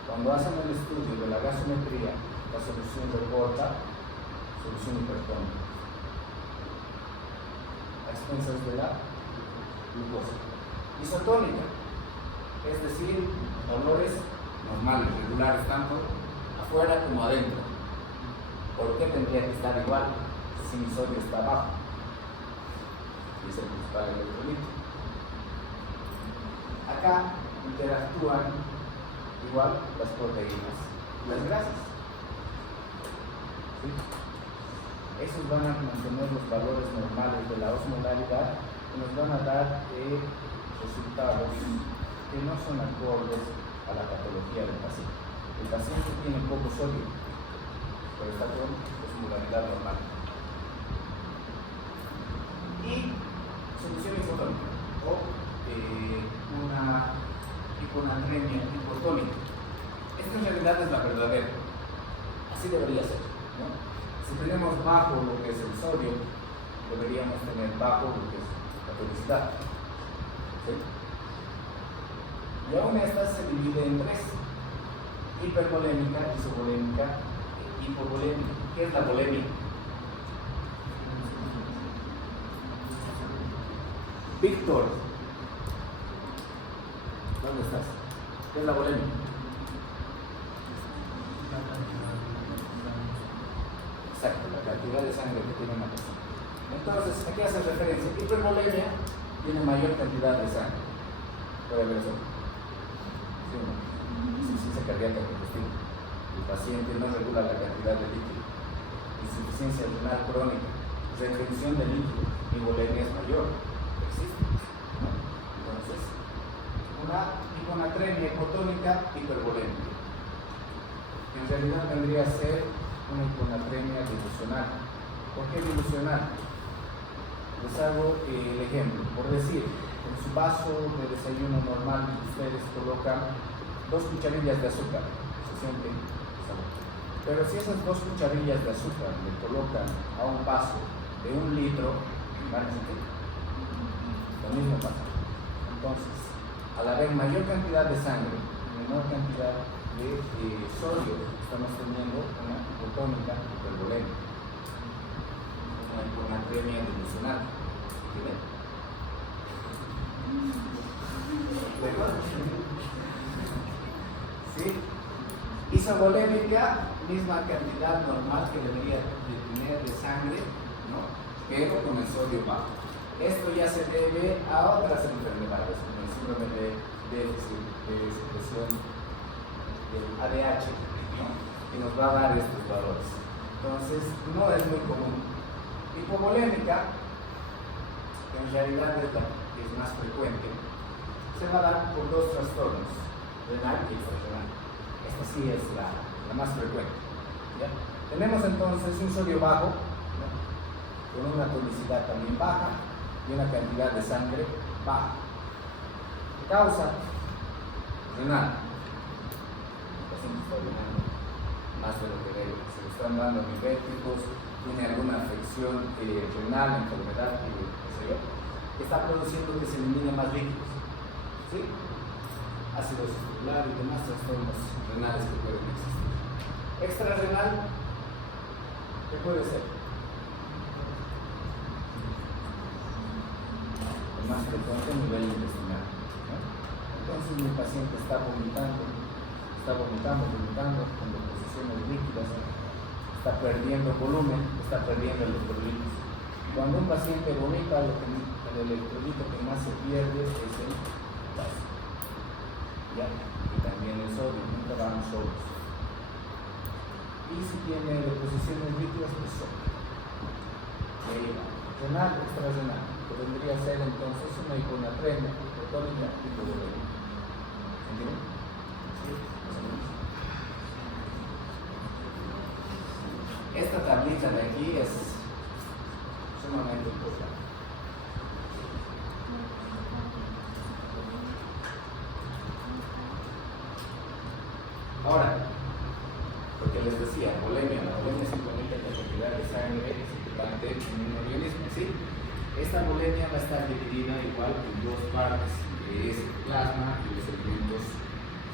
cuando hacen el estudio de la gasometría, la solución reporta solución hipertónica, a expensas de la glucosa. Isotónica, es decir, olores normales, regulares, tanto afuera como adentro. ¿Por qué tendría que estar igual si mi sodio está bajo? Y es el principal electrolito. Acá interactúan igual las proteínas y las grasas. ¿Sí? Esos van a mantener los valores normales de la osmolaridad y nos van a dar resultados que no son acordes a la patología del paciente. El paciente tiene poco sodio, pero está con osmolaridad normal. Y solución hipotónica o una hiponatremia hipotónica. Esta en realidad es la verdadera. Así debería ser, ¿no? Si tenemos bajo lo que es el sodio, deberíamos tener bajo lo que es la tonicidad. ¿Sí? Y aún esta se divide en tres: hipervolémica, isovolémica y hipovolémica. ¿Qué es la volemia? Víctor, ¿dónde estás? ¿Qué es la volemia? Exacto, la cantidad de sangre que tiene una persona. Entonces, ¿a qué hace referencia? Hipervolemia tiene mayor cantidad de sangre. Puede haber eso. ¿Sí o no? Insuficiencia cardíaca combustible. El paciente no regula la cantidad de líquido. Insuficiencia renal crónica. Retención de líquido. Mi volemia es mayor. Existe, ¿no? Entonces, una hiponatremia hipotónica hipervolémica. En realidad tendría que ser una hiponatremia dilucional. ¿Por qué dilucional? Les hago el ejemplo. Por decir, en su vaso de desayuno normal ustedes colocan 2 cucharillas de azúcar, se siente sabor. Pero si esas 2 cucharillas de azúcar le colocan a un vaso de 1 litro, ¿van a sentir? Lo mismo pasa. Entonces, al haber mayor cantidad de sangre, menor cantidad de sodio, estamos teniendo una hipotónica hipervolémica, una hiponatremia dilucional. ¿Sí? Isovolémica, misma cantidad normal que debería de tener de sangre, ¿no?, pero con el sodio bajo. Esto ya se debe a otras enfermedades, como el síndrome de déficit de secreción del ADH, ¿no?, que nos va a dar estos valores. Entonces, no es muy común. Hipovolémica, que en realidad es la que es más frecuente, se va a dar por 2 trastornos, renal y extrarrenal. Esta sí es la más frecuente, ¿ya? Tenemos entonces un sodio bajo, ¿no?, con una tonicidad también baja y una cantidad de sangre baja. Causa renal. El paciente está orinando más de lo que debe, se le están dando antibióticos, tiene alguna afección renal, enfermedad, qué sé yo, que está produciendo que se eliminen más líquidos. ¿Sí? Ácido celular y demás trastornos renales que pueden existir. Extrarrenal, ¿qué puede ser? con más frecuencia a nivel intestinal, ¿no? Entonces mi paciente está vomitando, con deposiciones líquidas, está perdiendo volumen, está perdiendo electrolitos. Cuando un paciente vomita, el electrolito que más se pierde es el potasio, ¿ya? Y también el sodio, nunca van solos. Y si tiene deposiciones líquidas, pues sodio. Y ahí va. Renal, extrarrenal, que vendría a ser entonces una hiponatremia, hipotónica, hipovolemia. ¿Entienden? Sí, más o menos. Esta tablita de aquí es sumamente importante. Ahora, porque les decía, la volemia simplemente es la cantidad de sangre circulante en un organismo, ¿sí? Esta volemia va a estar dividida igual en dos partes, que es el plasma y los elementos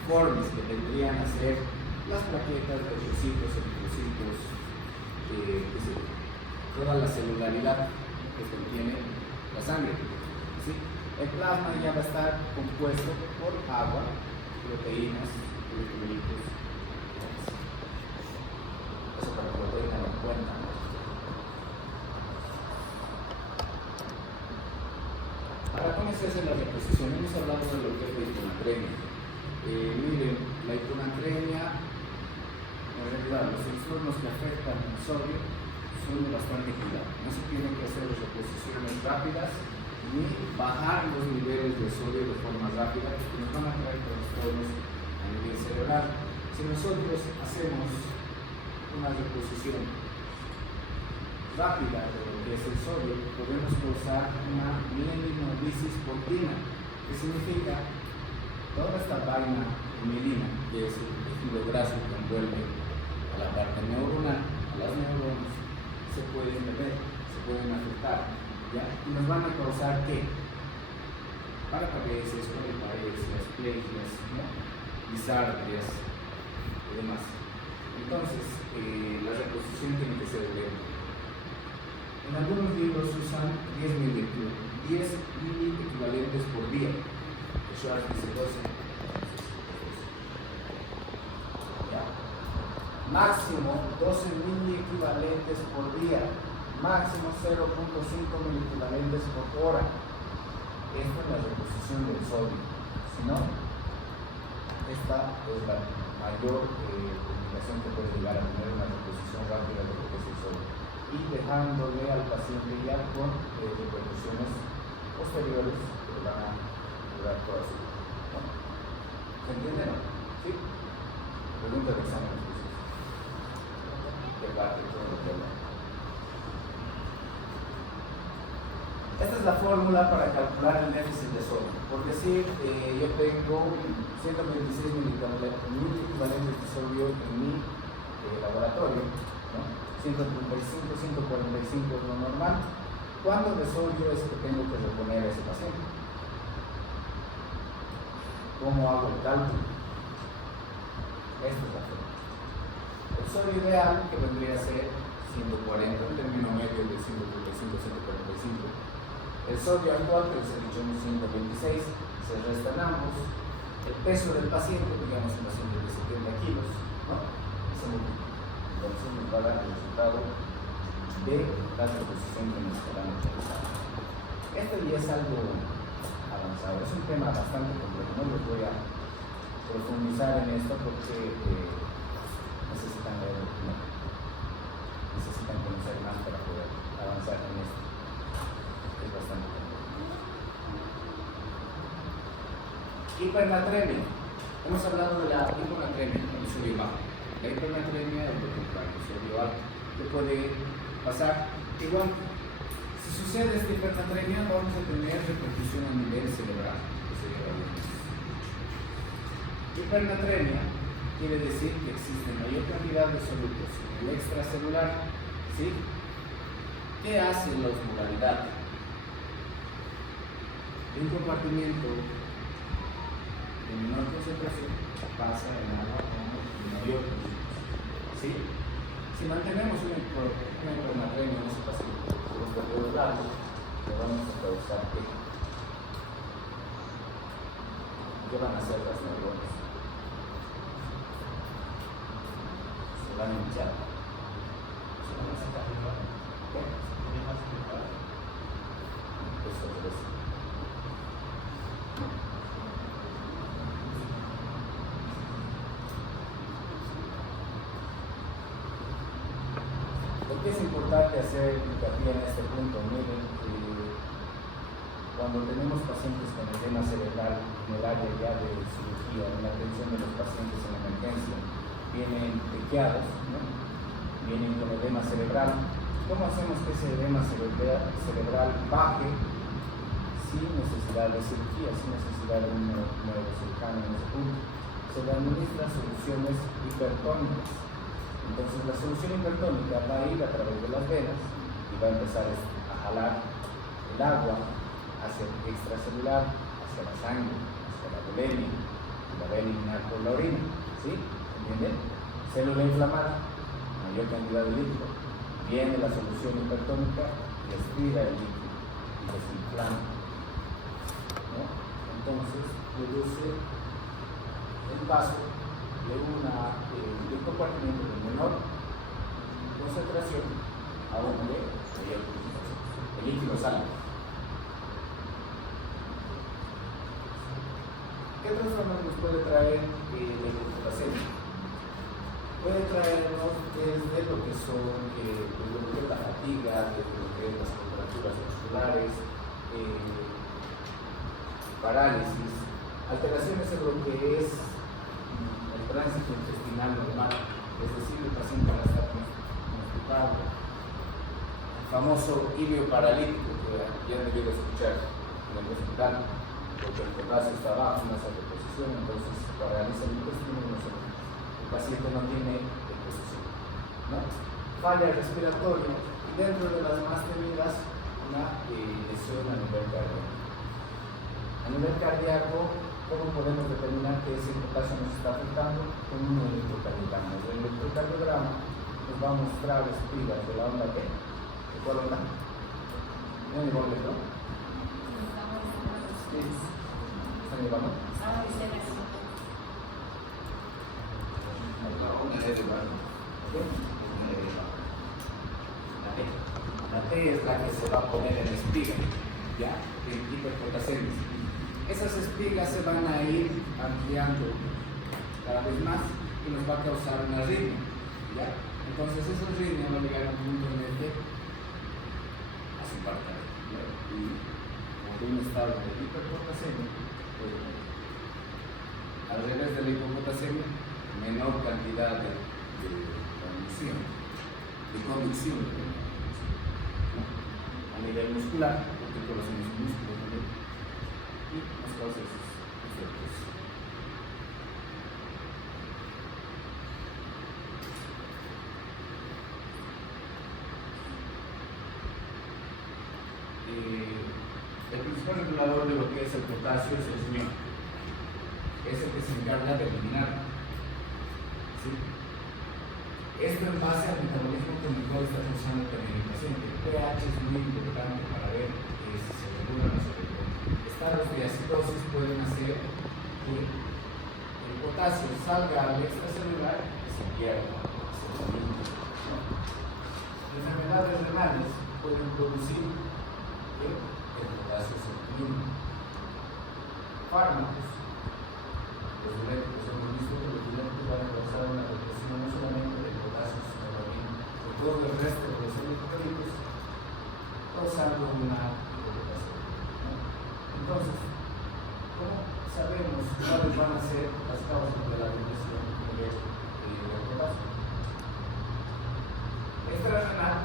formes, que vendrían a ser las plaquetas, los leucocitos, eritrocitos, toda la celularidad que contiene la sangre, ¿sí? El plasma ya va a estar compuesto por agua, proteínas, electrolitos. Eso para que lo tengan en cuenta. Ahora, ¿cómo se hace la reposición? Hemos hablado de lo que es la hiponatremia. Miren, la hiponatremia, en realidad, los trastornos que afectan al sodio son de bastante cuidado. No se tienen que hacer reposiciones rápidas ni bajar los niveles de sodio de forma rápida, porque nos van a traer trastornos a nivel cerebral. Si nosotros hacemos una reposición rápida de lo que es el sodio, podemos causar una mielinoidisis pontina, que significa toda esta vaina mielina, que es el tejido graso que envuelve a la parte neuronal, a las neuronas, se pueden beber, se pueden afectar, ¿ya? Y nos van a causar ¿qué? Paraparesis, poliparesias, plegias, ¿no? Disartrias y demás. Entonces, la reposición tiene que ser lenta. En algunos libros usan 10 miliequivalentes por día. Schwartz dice 12. ¿Ya? Máximo 12 miliequivalentes por día. Máximo 0.5 miliequivalentes por hora. Esta es la reposición del sodio. Si no, esta es la mayor complicación que puede llegar a tener una reposición rápida de lo que es el sodio, y dejándole al paciente ya con repercusiones posteriores que le van a durar toda su vida. ¿No? ¿Se entiende? ¿No? ¿Sí? Pregunta de examen. De parte de todo lo que habla. Esta es la fórmula para calcular el déficit de sodio. Por decir, yo tengo 126 miliequivalentes de sodio en mi laboratorio, ¿no? 135, 145 es lo normal. ¿Cuánto de sodio es que tengo que reponer a ese paciente? ¿Cómo hago el cálculo? Esta es la fórmula. El sodio ideal, que vendría a ser 140, el término medio de 135, 145. El sodio actual, que les he dicho, es 126, se restan ambos. El peso del paciente, digamos un paciente de 70 kilos, ¿no? Se multiplica. Entonces nos va a dar el resultado de la reposición que nos estarán utilizando. Este ya es algo avanzado, es un tema bastante complejo, no les voy a profundizar en esto porque necesitan leer el documento, necesitan conocer más para poder avanzar en esto. Es bastante complejo. Hipernatremia. Hemos hablado de la hiponatremia, el sodio bajo. La hipernatremia es lo contrario, el sodio alto. ¿Qué puede pasar? Igual, si sucede esta hipernatremia, vamos a tener repercusión a nivel cerebral, que sería la diabetes. Hipernatremia quiere decir que existe mayor cantidad de sólidos en el extracelular, ¿sí? ¿Qué hace la osmolaridad? Un compartimiento de menor concentración pasa en agua con mayor concentración, ¿sí? Si mantenemos una hipernatremia en ese paciente, los periodos largos, le vamos a causar ¿qué van a hacer las neuronas? Se van a hinchar. Se van a sacar. ¿Qué? Eso es. Lo que es importante hacer hincapié en este punto, miren, cuando tenemos pacientes con edema cerebral en el área ya de cirugía, en la atención de los pacientes en emergencia, vienen tequeados, ¿no? Vienen con edema cerebral. ¿Cómo hacemos que ese edema cerebral baje sin necesidad de cirugía, sin necesidad de un neurocirujano en ese punto? Se le administran soluciones hipertónicas. Entonces la solución hipertónica va a ir a través de las venas y va a empezar a jalar el agua hacia el extracelular, hacia la sangre, hacia la bulimia, y la va a eliminar por la orina, ¿sí? ¿Entienden? Célula inflamada, mayor cantidad de líquido, viene la solución hipertónica y estira el líquido y desinflama, ¿no? Entonces produce el paso de un compartimiento de menor concentración a un de mayor concentración. El líquido sale. ¿Qué trastornos nos puede traer la hipopotasemia? Puede traernos desde lo que son la fatiga, desde lo que es las temperaturas musculares, parálisis, alteraciones en lo que es el tránsito intestinal normal, es decir, el paciente va a estar constipado. El famoso ilio paralítico que ya han debido escuchar en el hospital, porque el potasio está bajo, no hace reposición, entonces paraliza el intestino y el paciente no tiene reposición, ¿no? Falla respiratoria y dentro de las más temidas, una lesión a nivel cardíaco. A nivel cardíaco, ¿cómo podemos determinar que ese potasio nos está afectando? Con un electrocardiograma. El electrocardiograma nos va a mostrar espigas de la onda B. ¿De cuál onda? ¿No hay ningún electrón? Sí. ¿Están llevando? La T es la que se va a poner en espiga, ¿ya? En hiperpotasemia. Esas espigas se van a ir ampliando cada vez más y nos va a causar una arritmia, ¿ya? Entonces esa arritmia va a llegar a un punto en el que a su parte, ¿ya? Y por un estado de hiperpotasemia, pues, al revés de la hipopotasemia, menor cantidad de conducción, ¿no? A nivel muscular, porque conocemos el músculo también, y nos causa esos efectos. El principal regulador de lo que es el potasio es el riñón. Es el que se encarga de eliminar. ¿Sí? Esto en base al metabolismo con el cual está funcionando también el paciente. El pH es muy importante para ver si se regula o no se regula. Estados de acidosis pueden hacer que el potasio salga al extracelular y se pierda. Enfermedades renales pueden producir que el potasio se elimine. Fármacos. Los diuréticos, hemos visto que los diuréticos van a causar una represión no solamente del potasio, sino también de todo el resto de los electrolitos, causando una hipopotasemia, ¿no? Entonces, ¿cómo sabemos cuáles van a ser las causas de la represión del potasio? Extrarrenal,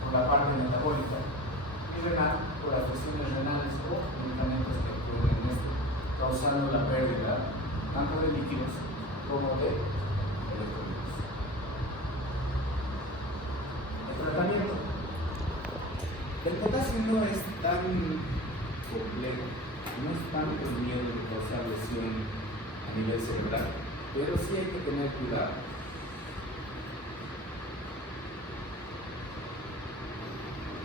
por la parte metabólica, y renal, por las lesiones renales o medicamentos que ocurren en esto, causando la pérdida tanto de líquidos como de electrolitos. El tratamiento. El potasio no es tan complejo, no es tanto el miedo de causar lesión a nivel cerebral, pero sí hay que tener cuidado.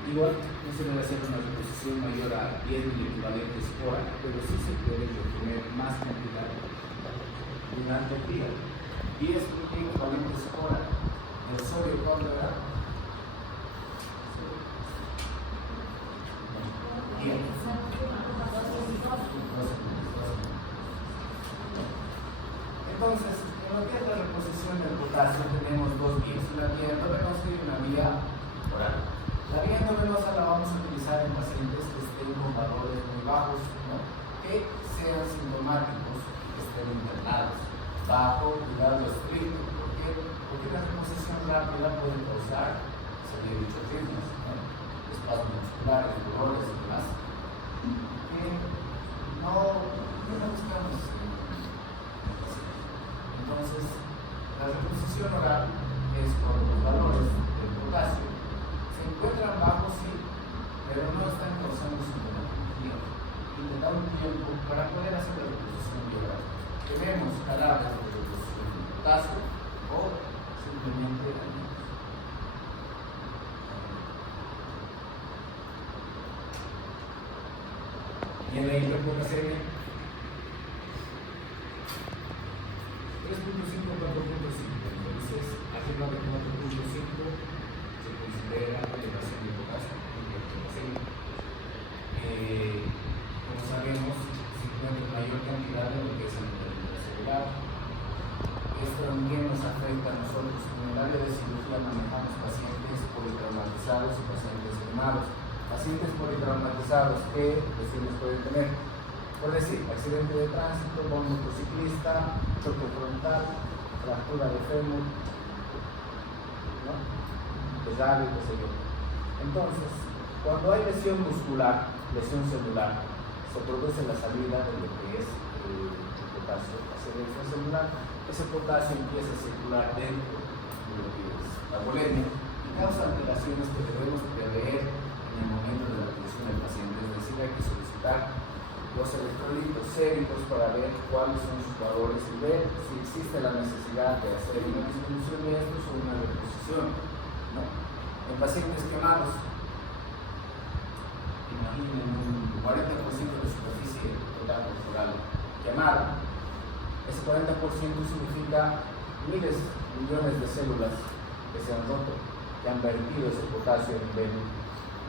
Igual no se debe hacer una reposición mayor a 10 miliequivalentes hora, pero sí se puede obtener más cantidad durante el día. 10 miliequivalentes hora. El sodio, ¿cuánto era? 10. Entonces, en lo que es la reposición del potasio tenemos dos vías. La vía endovenosa y una vía oral. La vía endovenosa la vamos a utilizar en pacientes que estén con valores muy bajos, ¿no? Que sean sintomáticos, que estén internados, bajo cuidado estricto. ¿Por qué? Porque la reposición rápida puede causar, se había dicho, ritmos, ¿no? Espasmos musculares, dolores y demás, que no buscamos. Entonces, la reposición oral es cuando los valores del potasio se encuentran bajos, sí, pero no están causando sintomatología. Y le da un tiempo para poder hacer la reposición biográfica. Tenemos cadáveres de reposición de potasio o simplemente alimentos. Y en la hiperpotasemia, 3.5 4.5, entonces arriba de 4.5 se considera elevación de potasio. Como sabemos, se encuentra mayor cantidad de lo que es el nivel intracelular. Esto también nos afecta a nosotros. En el área de cirugía manejamos pacientes politraumatizados y pacientes quemados. Pacientes politraumatizados, ¿qué lesiones pueden tener? Por decir, accidente de tránsito, un motociclista, choque frontal, fractura de fémur, ¿no? Pesado y qué sé yo. Entonces, cuando hay lesión muscular, lesión celular, se produce la salida de lo que es el potasio hacia la lesión celular. Ese potasio empieza a circular dentro de lo que es la polemia y causa alteraciones que debemos prever en el momento de la atención del paciente. Es decir, hay que solicitar los electrolitos séricos para ver cuáles son sus valores y ver si existe la necesidad de hacer una disminución de estos o una reposición, ¿no? En pacientes quemados, imaginen un 40% de superficie total corporal quemada. Ese 40% significa miles, millones de células que se han roto, que han vertido ese potasio a nivel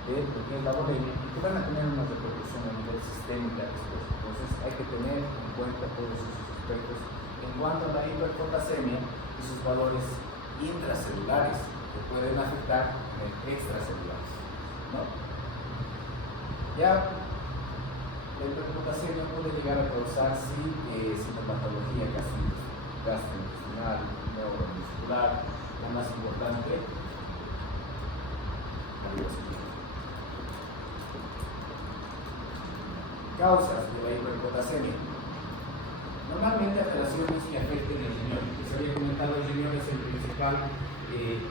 de lo que es la bolemia y que van a tener una repercusión a nivel sistémica después. Entonces hay que tener en cuenta todos esos aspectos en cuanto a la hiperpotasemia y sus valores intracelulares que pueden afectar extracelulares, ¿no? Ya la hiperpotasemia puede llegar a causar sintomatología gastrointestinal, neuromuscular, la más importante, causas de la hiperpotasemia. Normalmente alteraciones que afecten el riñón. Les había comentado, el riñón es el principal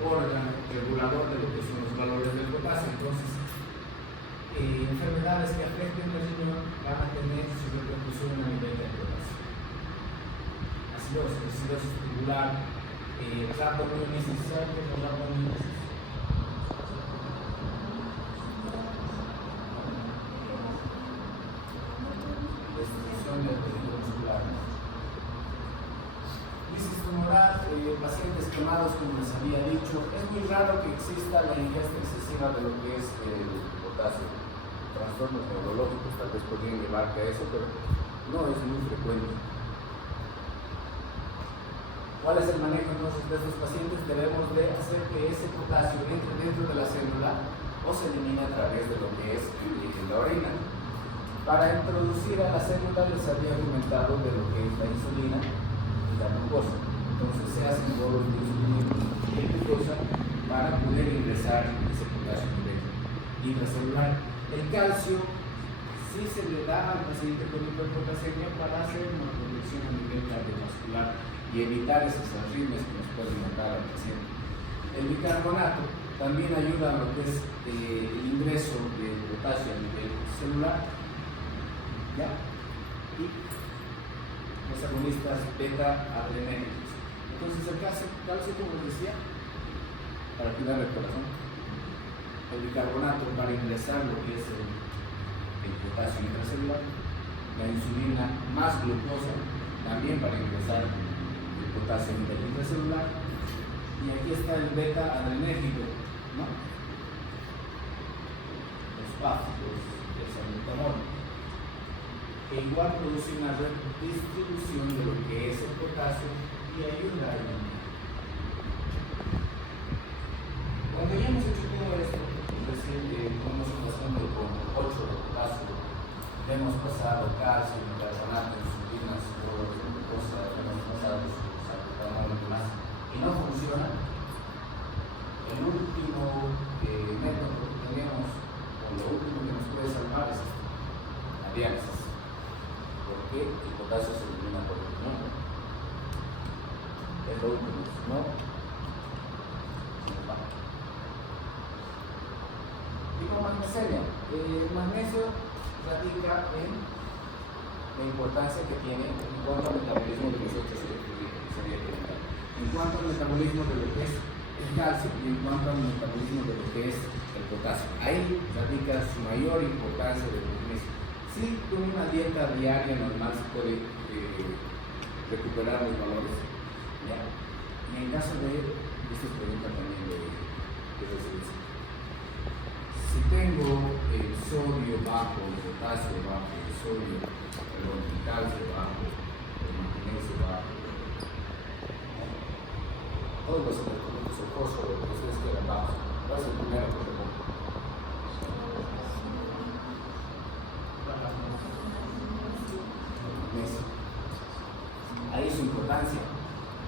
órgano regulador de lo que son los valores del potasio. Entonces, enfermedades que afecten el riñón van a tener su repercusión a nivel del potasio. Acidosis tubular, rhabdomiolisis. ¿Saben qué es la rhabdomiolisis? Destrucción del tejido muscular. Lisis tumoral, pacientes quemados, como les había dicho. Es muy raro que exista la ingesta excesiva de lo que es el potasio. Trastornos neurológicos tal vez podrían llevarte a eso, pero no es muy frecuente. ¿Cuál es el manejo entonces de estos pacientes? Debemos de hacer que ese potasio entre dentro de la célula o se elimine a través de lo que es la orina. Para introducir a la célula les había comentado de lo que es la insulina y la glucosa. Entonces se hacen bolos de insulina y glucosa para poder ingresar ese potasio a nivel intracelular. El calcio sí se le da al paciente con hiperpotasemia para hacer una producción a nivel cardiovascular y evitar esas arritmias que nos pueden matar al paciente. El bicarbonato también ayuda a lo que es el ingreso de potasio a nivel celular, ¿ya? Y los agonistas beta-adrenérgicos. Entonces el calcio, como les decía, para cuidar el corazón, el bicarbonato para ingresar lo que es el potasio intracelular, la insulina más glucosa también para ingresar el potasio intracelular, y aquí está el beta adrenérgico, ¿no? Los pásicos, el salbutamol, que igual produce una redistribución de lo que es el potasio y ayuda a eliminar. Cuando ya hemos hecho todo esto, es decir, estamos pasando con 8 de potasio, le hemos pasado calcio, bicarbonato, insulinas, glucosa, le hemos pasado salbutamol y demás, y no funciona, el último método que tenemos, o lo último que nos puede salvar es la diálisis, porque el potasio se elimina por el riñón. Es lo último, ¿no? Y con magnesia, el magnesio radica en la importancia que tiene en cuanto al metabolismo de los otros elementos. En cuanto al metabolismo de lo que es el calcio y en cuanto al metabolismo de lo que es el potasio. Ahí radica su mayor importancia del magnesio. Sí, con una dieta diaria normal se puede recuperar los valores. ¿Ya? Y en caso de, esta es pregunta también de residencia. Si tengo el sodio bajo, el potasio bajo, el calcio bajo, el magnesio bajo, todos los electrolitos, el fósforo, ustedes quedan bajos. ¿Cuál es el primero que se pone? Magnesio. Ahí su importancia.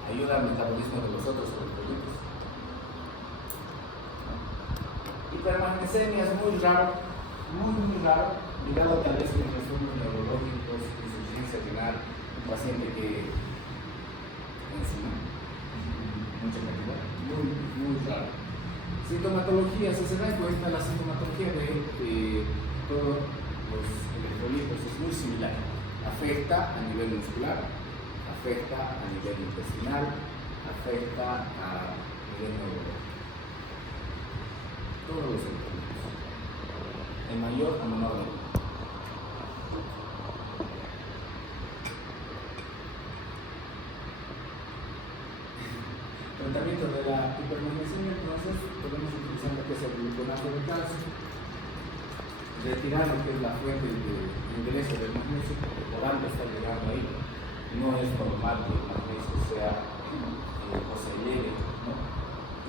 Ayuda al metabolismo de los otros electrolitos. Hipermagnesemia es muy raro, muy raro, ligado tal vez con trastornos neurológicos, insuficiencia renal, un paciente que encima mucha cantidad, muy raro. Sintomatología, si se dan cuenta, la sintomatología de todos los electrolitos es muy similar. Afecta a nivel muscular, afecta a nivel intestinal, afecta a nivel neurológico. Todos los electrolitos, en mayor o menor medida. Tratamiento de la hipermagnesemia, entonces podemos utilizar lo que es el gluconato de calcio, retirar lo que es la fuente de ingreso del magnesio, porque por algo está llegando ahí. No es normal que el magnesio sea o se llegue, ¿no?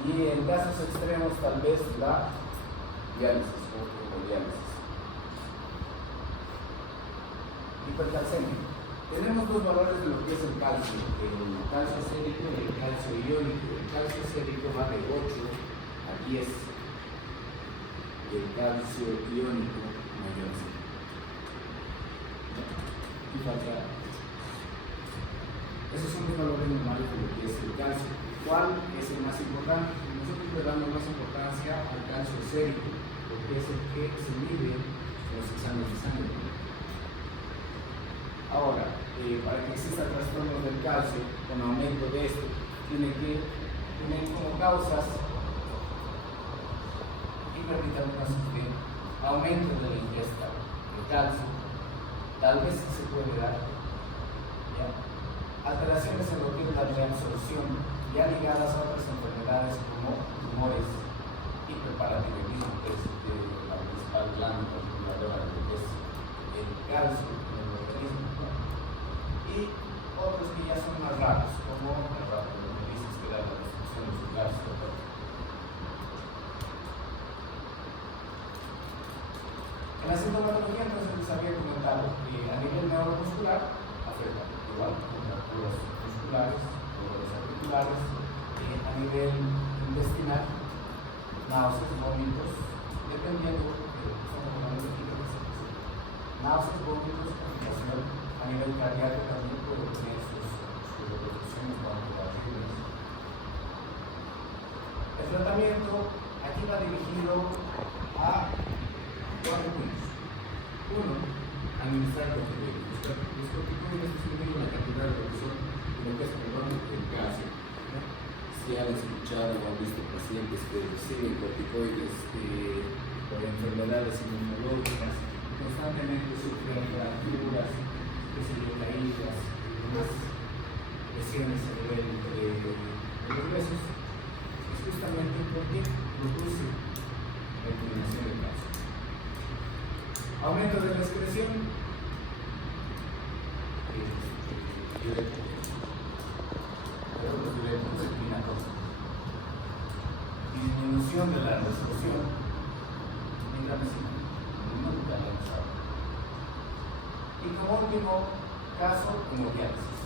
Y en casos extremos tal vez la diálisis o hemodiálisis. Hipercalcemia. Tenemos dos valores de lo que es el calcio sérico y el calcio iónico. El calcio sérico va de 8 a 10 y el calcio iónico mayor a 5. Y falta. Esos son los valores normales de lo que es el calcio. ¿Cuál es el más importante? Nosotros le damos más importancia al calcio sérico, porque es el que se mide en los exámenes de sangre. Ahora, para que exista trastornos del calcio con aumento de esto, tiene que tener como causas hipervitaminas B, aumento de la ingesta de calcio, tal vez se puede dar, ¿ya? Alteraciones en lo que es la reabsorción, ya ligadas a otras enfermedades como tumores, hiperparatiroidismo, que es la principal glándula reguladora de lo que es el calcio en el organismo, ¿no? Y otros que ya son más raros, como el rhabdomiolisis, que da la destrucción de su calcio. En la sintomatología, entonces les había comentado que a nivel neuromuscular afecta igual contracturas musculares, dolores articulares, a nivel intestinal, náuseas, vómitos, dependiendo de náuseas, vómitos, agitación. A nivel cardíaco también puede tener sus repercusiones cuando las arritmias. El tratamiento aquí va dirigido a 4 puntos. Uno, administrar corticoides. Los corticoides disminuyen la cantidad de reducción de lo que es el calcio. Si que han escuchado o han visto pacientes que reciben corticoides por enfermedades inmunológicas, constantemente sufren fracturas, caídas, demás lesiones a nivel de los huesos, es justamente porque produce la eliminación del calcio. Aumento de la excreción, disminución de la resolución, y como último caso, hemodiálisis.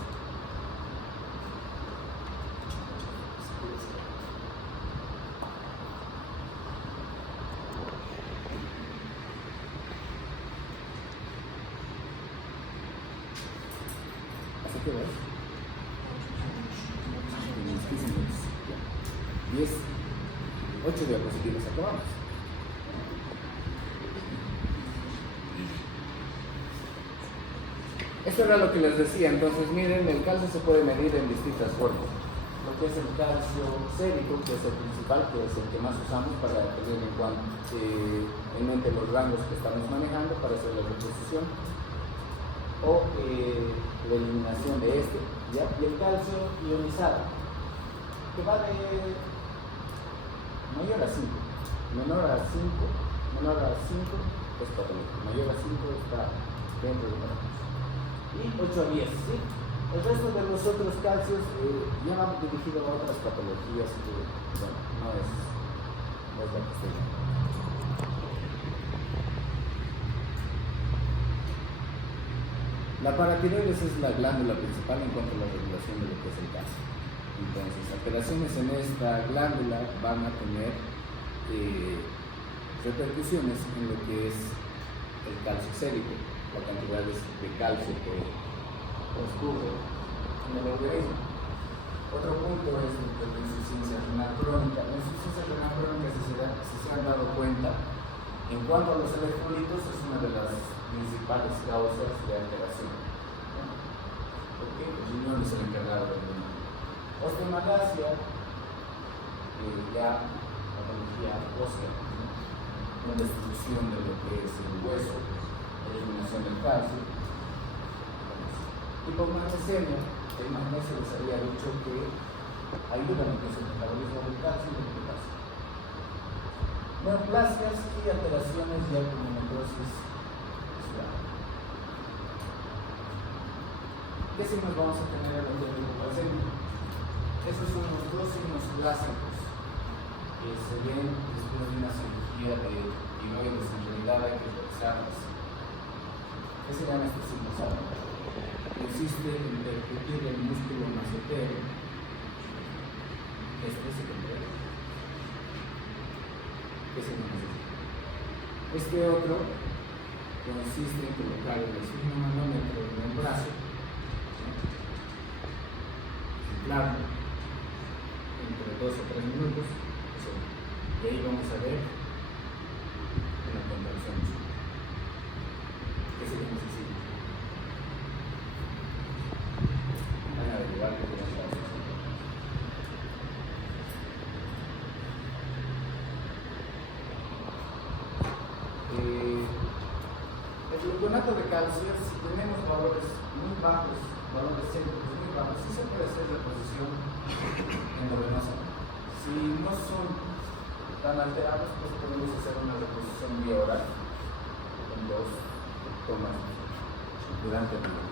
¿Hasta qué hora? 15 minutos. 10, 8 diapositivas acabamos. Esto era lo que les decía. Entonces miren, el calcio se puede medir en distintas formas. Lo que es el calcio sérico, que es el principal, que es el que más usamos para tener en mente los rangos que estamos manejando para hacer la reposición, o la eliminación de este, ¿ya? Y el calcio ionizado, que va de mayor a 5, menor a 5 es patológico, mayor a 5 está dentro de la patología. Y 8 a 10, ¿sí? El resto de los otros calcios ya van dirigidos a otras patologías que, bueno, no es la que estoy viendo. La paratiroides es la glándula principal en cuanto a la regulación de lo que es el calcio. Entonces, alteraciones en esta glándula van a tener repercusiones en lo que es el calcio sérico, la cantidad de calcio que transcurre en el organismo. Otro punto es la insuficiencia renal crónica. La insuficiencia renal crónica, si se han dado cuenta, en cuanto a los electrolitos, es una de las principales causas de alteración. Porque el riñón es el encargado del riñón. Osteomalacia, ya patología ósea, una destrucción de lo que es el hueso, eliminación del calcio. Hipomagnesemia, el magnesio les había dicho que ayuda en lo que es el metabolismo del calcio y del potasio. Neoplasias y alteraciones de necrosis muscular. ¿Qué signos vamos a tener en el hipoglucemia? Esos son los dos signos clásicos que se ven después de una cirugía de tiroides. En realidad hay que revisarlas. ¿Qué serían estos signos? Consiste en percutir el músculo masotero. Este es el primero. ¿Qué signo es este? Este otro consiste en colocar el esfigmomanómetro en el brazo, inflarlo entre 2 o 3 minutos, y ahí vamos a ver una contracción muscular. ¿Qué sería ese signo? Van a averiguar qué es la el gluconato de calcio, si tenemos valores muy bajos, valores céntricos muy bajos, sí se puede hacer reposición endovenosa. Si no son tan alterados, pues podemos hacer una reposición vía oral con 2 tomas durante el día.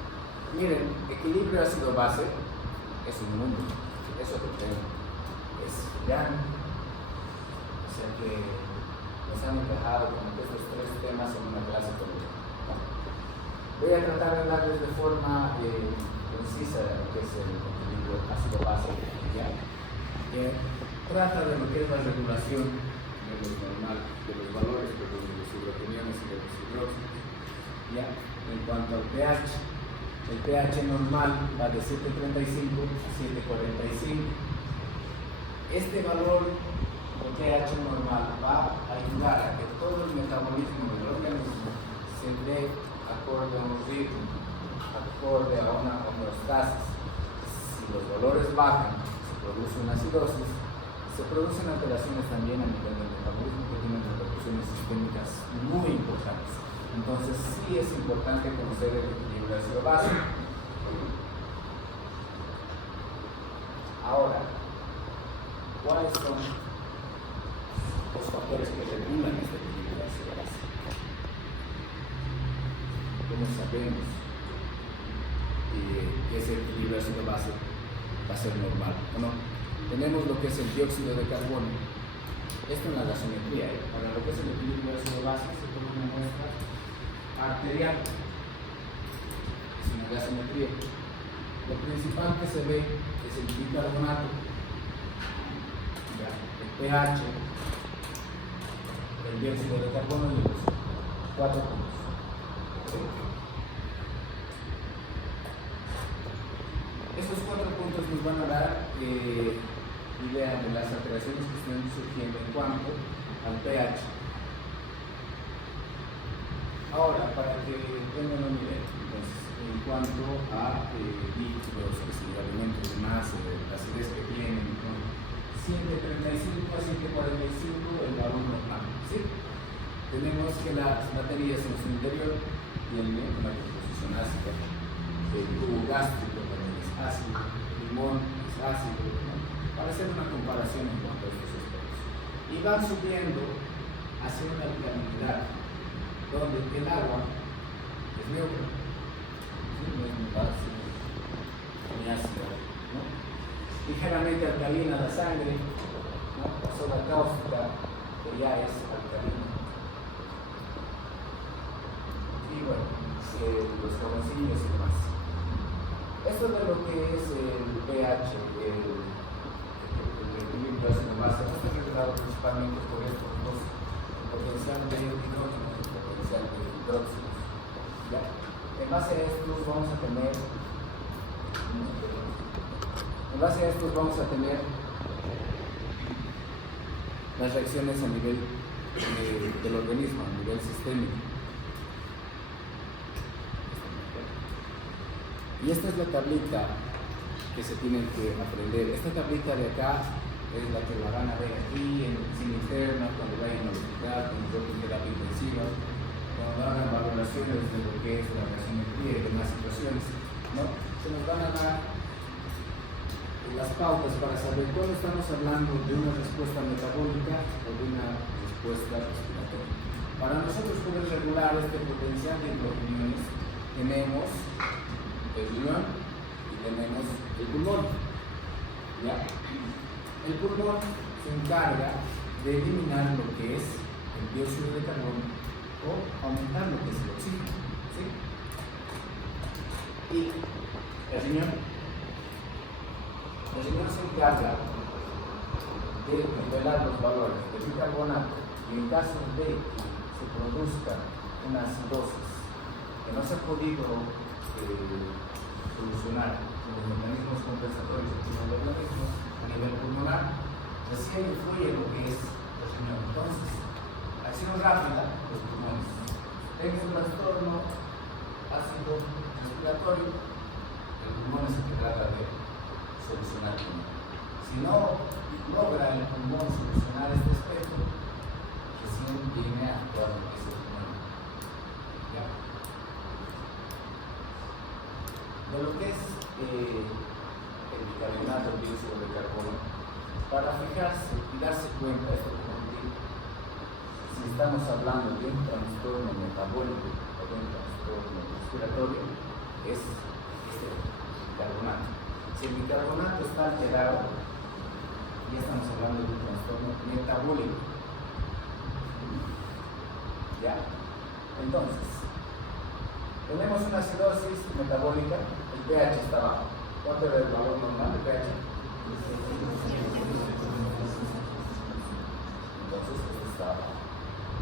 Miren, equilibrio ácido-base es un mundo, es otro tema, es gigante, o sea que nos han encajado con estos 3 temas en una clase completa. Voy a tratar de darles de forma concisa lo que es el equilibrio ácido-base, ¿ya? Que trata de lo que es la regulación de los normales, de los valores de los hidrogeniones y de los hidróxidos, ¿ya? En cuanto al pH, el pH normal va de 7.35 a 7.45. Este valor de pH normal va a ayudar a que todo el metabolismo del organismo se dé acorde a un ritmo, acorde a una homeostasis. Si los valores bajan, se produce una acidosis, se producen alteraciones también a nivel del metabolismo que tienen repercusiones sistémicas muy importantes. Entonces sí es importante conocer el equilibrio ácido-base. Ahora, ¿cuáles son los factores que regulan este equilibrio ácido-base? ¿Cómo sabemos que ese equilibrio ácido-base va a ser normal o no? Tenemos lo que es el dióxido de carbono. Esto en la gasometría. Para lo que es el equilibrio ácido-base se toma una muestra arterial. Es una gasometría. Lo principal que se ve es el bicarbonato, el pH, el dióxido de carbono y los 4 puntos. Estos 4 puntos nos van a dar idea de las alteraciones que están surgiendo en cuanto al pH. Ahora, para que tengan un nivel, entonces, en cuanto a líquidos, alimentos de masa, la acidez que tienen, ¿no? 135 a 145 el valor normal, ¿sí? Tenemos que las materias en su interior tienen una composición ácida, el tubo gástrico también es ácido, el limón es ácido, ¿no? Para hacer una comparación en cuanto a estos aspectos. Y van subiendo hacia una alcalinidad, donde el agua es neutra, ¿sí? No es muy básica, ni ácida, ¿no? Ligeramente alcalina la sangre, ¿no? La soda cáustica, que ya es alcalina. Y bueno, los jaboncillos y demás. Esto de lo que es el pH, el equilibrio ácido-base, no está regulado principalmente por estos dos, el potencial de hidrógeno y el potencial de hidróxidos. ¿Ya? En base a estos vamos a tener las reacciones a nivel del organismo, a nivel sistémico. Y esta es la tablita que se tienen que aprender. Esta tablita de acá es la que la van a ver aquí en medicina interna, cuando vayan al hospital, cuando toquen terapia intensiva, cuando hagan valoraciones de lo que es la gasometría y demás situaciones, ¿no? Se nos van a dar las pautas para saber cuándo estamos hablando de una respuesta metabólica o de una respuesta respiratoria. Para nosotros poder regular este potencial de hidrogeniones tenemos el riñón y tenemos el pulmón. ¿Ya? El pulmón se encarga de eliminar lo que es el dióxido de carbono o aumentar lo que es el oxígeno, ¿sí? Y el riñón se encarga de nivelar los valores de bicarbonato y en caso de que se produzca una acidosis que no se ha podido solucionar con los mecanismos compensatorios que tiene el organismo a nivel pulmonar, recién influye lo que es el riñón. Entonces, acción rápida, los pulmones. Tenga un trastorno ácido respiratorio, el pulmón es el que trata de solucionar. Si no logra el pulmón solucionar este aspecto, recién viene a actuar lo que es el pulmón. ¿Ya? De lo que es el bicarbonato, el dióxido de carbono, para fijarse y darse cuenta de esto, si estamos hablando de un trastorno metabólico o de un trastorno respiratorio, es este bicarbonato. Si el bicarbonato está alterado, ya estamos hablando de un trastorno metabólico. ¿Ya? Entonces, tenemos una acidosis metabólica, el pH está bajo. ¿Cuánto era el valor normal de pH? Entonces, esto está bajo.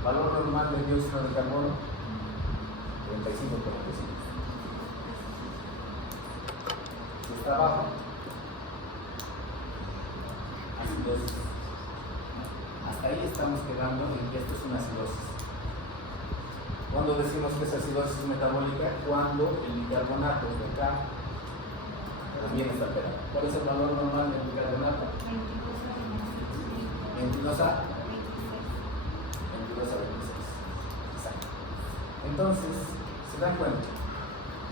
Valor normal del dióxido de carbono, 35-45. Si está bajo, acidosis. Hasta ahí estamos quedando en que esto es una acidosis. ¿Cuándo decimos que es acidosis metabólica? Cuando el bicarbonato de acá también está alterado. ¿Cuál es el valor normal del bicarbonato? 22 a 26. Exacto. Entonces, se dan cuenta,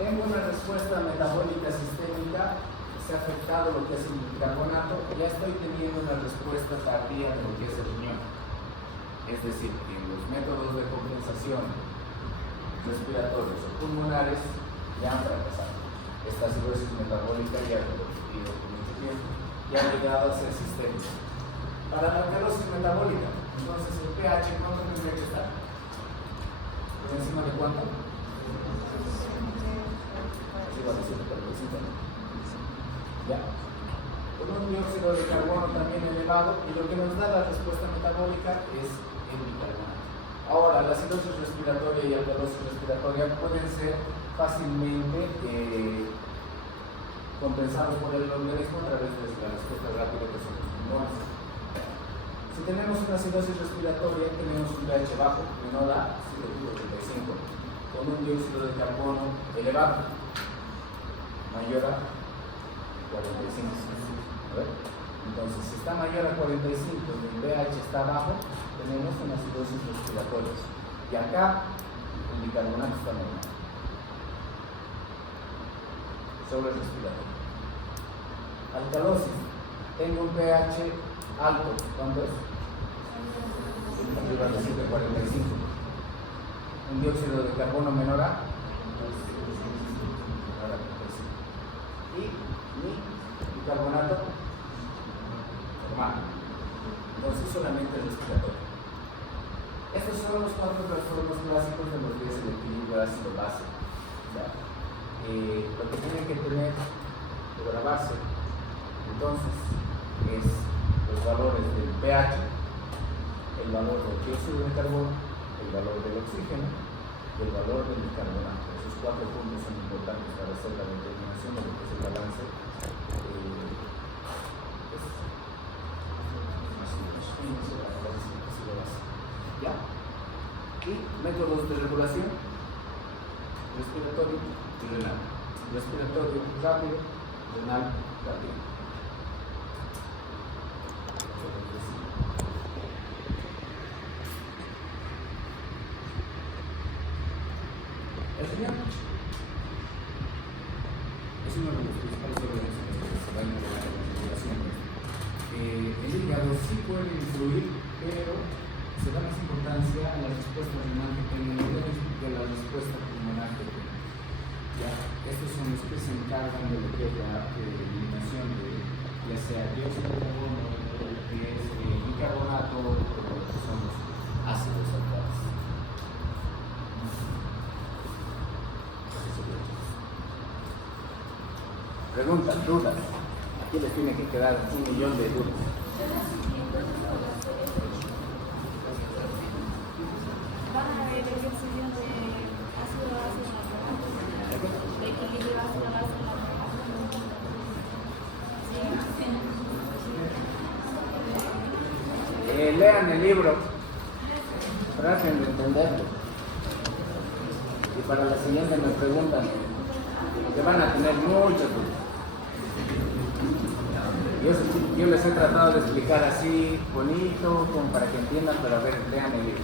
tengo una respuesta metabólica sistémica, se ha afectado lo que es el bicarbonato, y ya estoy teniendo una respuesta tardía de lo que es el riñón. Es decir, que los métodos de compensación respiratorios o pulmonares ya han fracasado. Esta acidosis metabólica ya lo he repetido por mucho tiempo, ya ha llegado a ser sistémica. Para la alcalosis metabólica, entonces el pH, ¿cuánto tendría que estar? ¿Por encima de cuánto? Arriba de 7,45, ¿no? ¿Ya? Con un dióxido de carbono también elevado, y lo que nos da la respuesta metabólica es el bicarbonato. Ahora, la acidosis respiratoria y alcalosis respiratoria pueden ser fácilmente compensados por el organismo a través de la respuesta rápida que son los pulmones. Si tenemos una acidosis respiratoria, tenemos un pH bajo, menor a 7,35, con un dióxido de carbono elevado, mayor a 45. Entonces, si está mayor a 45 y el pH está bajo, tenemos una acidosis respiratoria. Y acá el bicarbonato está normal. Sobre respiratorio. Alcalosis. Tengo un pH alto. ¿Cuánto es? Arriba de 7,45. Un dióxido de carbono menor a 45. Y mi bicarbonato normal. Entonces solamente respiratorio. Estos son los 4 trastornos clásicos de los que es el equilibrio ácido-base. Lo que tiene que tener que grabarse entonces es los valores del pH, el valor del dióxido de carbono, el valor del oxígeno y el valor del bicarbonato. Esos 4 puntos son importantes para hacer la determinación de lo que es el balance. ¿Ya? Y métodos de regulación: respiratorio y renal. Respiratorio rápido, renal rápido. El riñón es uno de los principales órganos en los que se va a encargar de la regulación. El hígado sí puede influir, pero se da más importancia a la respuesta renal que tiene el organismo que a la respuesta pulmonar que tiene. ¿Ya? Estos son los que se encargan de lo que es la eliminación de ya sea dióxido de carbono, lo que es bicarbonato, o lo que son los ácidos alcalis. Preguntas, dudas. Aquí les tiene que quedar 1.000.000 de dudas. Van a ver el estudio de ácido-base, de equilibrio ácido-base. Lean el libro, traten de entenderlo. Y para la siguiente me preguntan, que van a tener muchas dudas. Yo les he tratado de explicar así, bonito, como para que entiendan, pero a ver, lean el libro.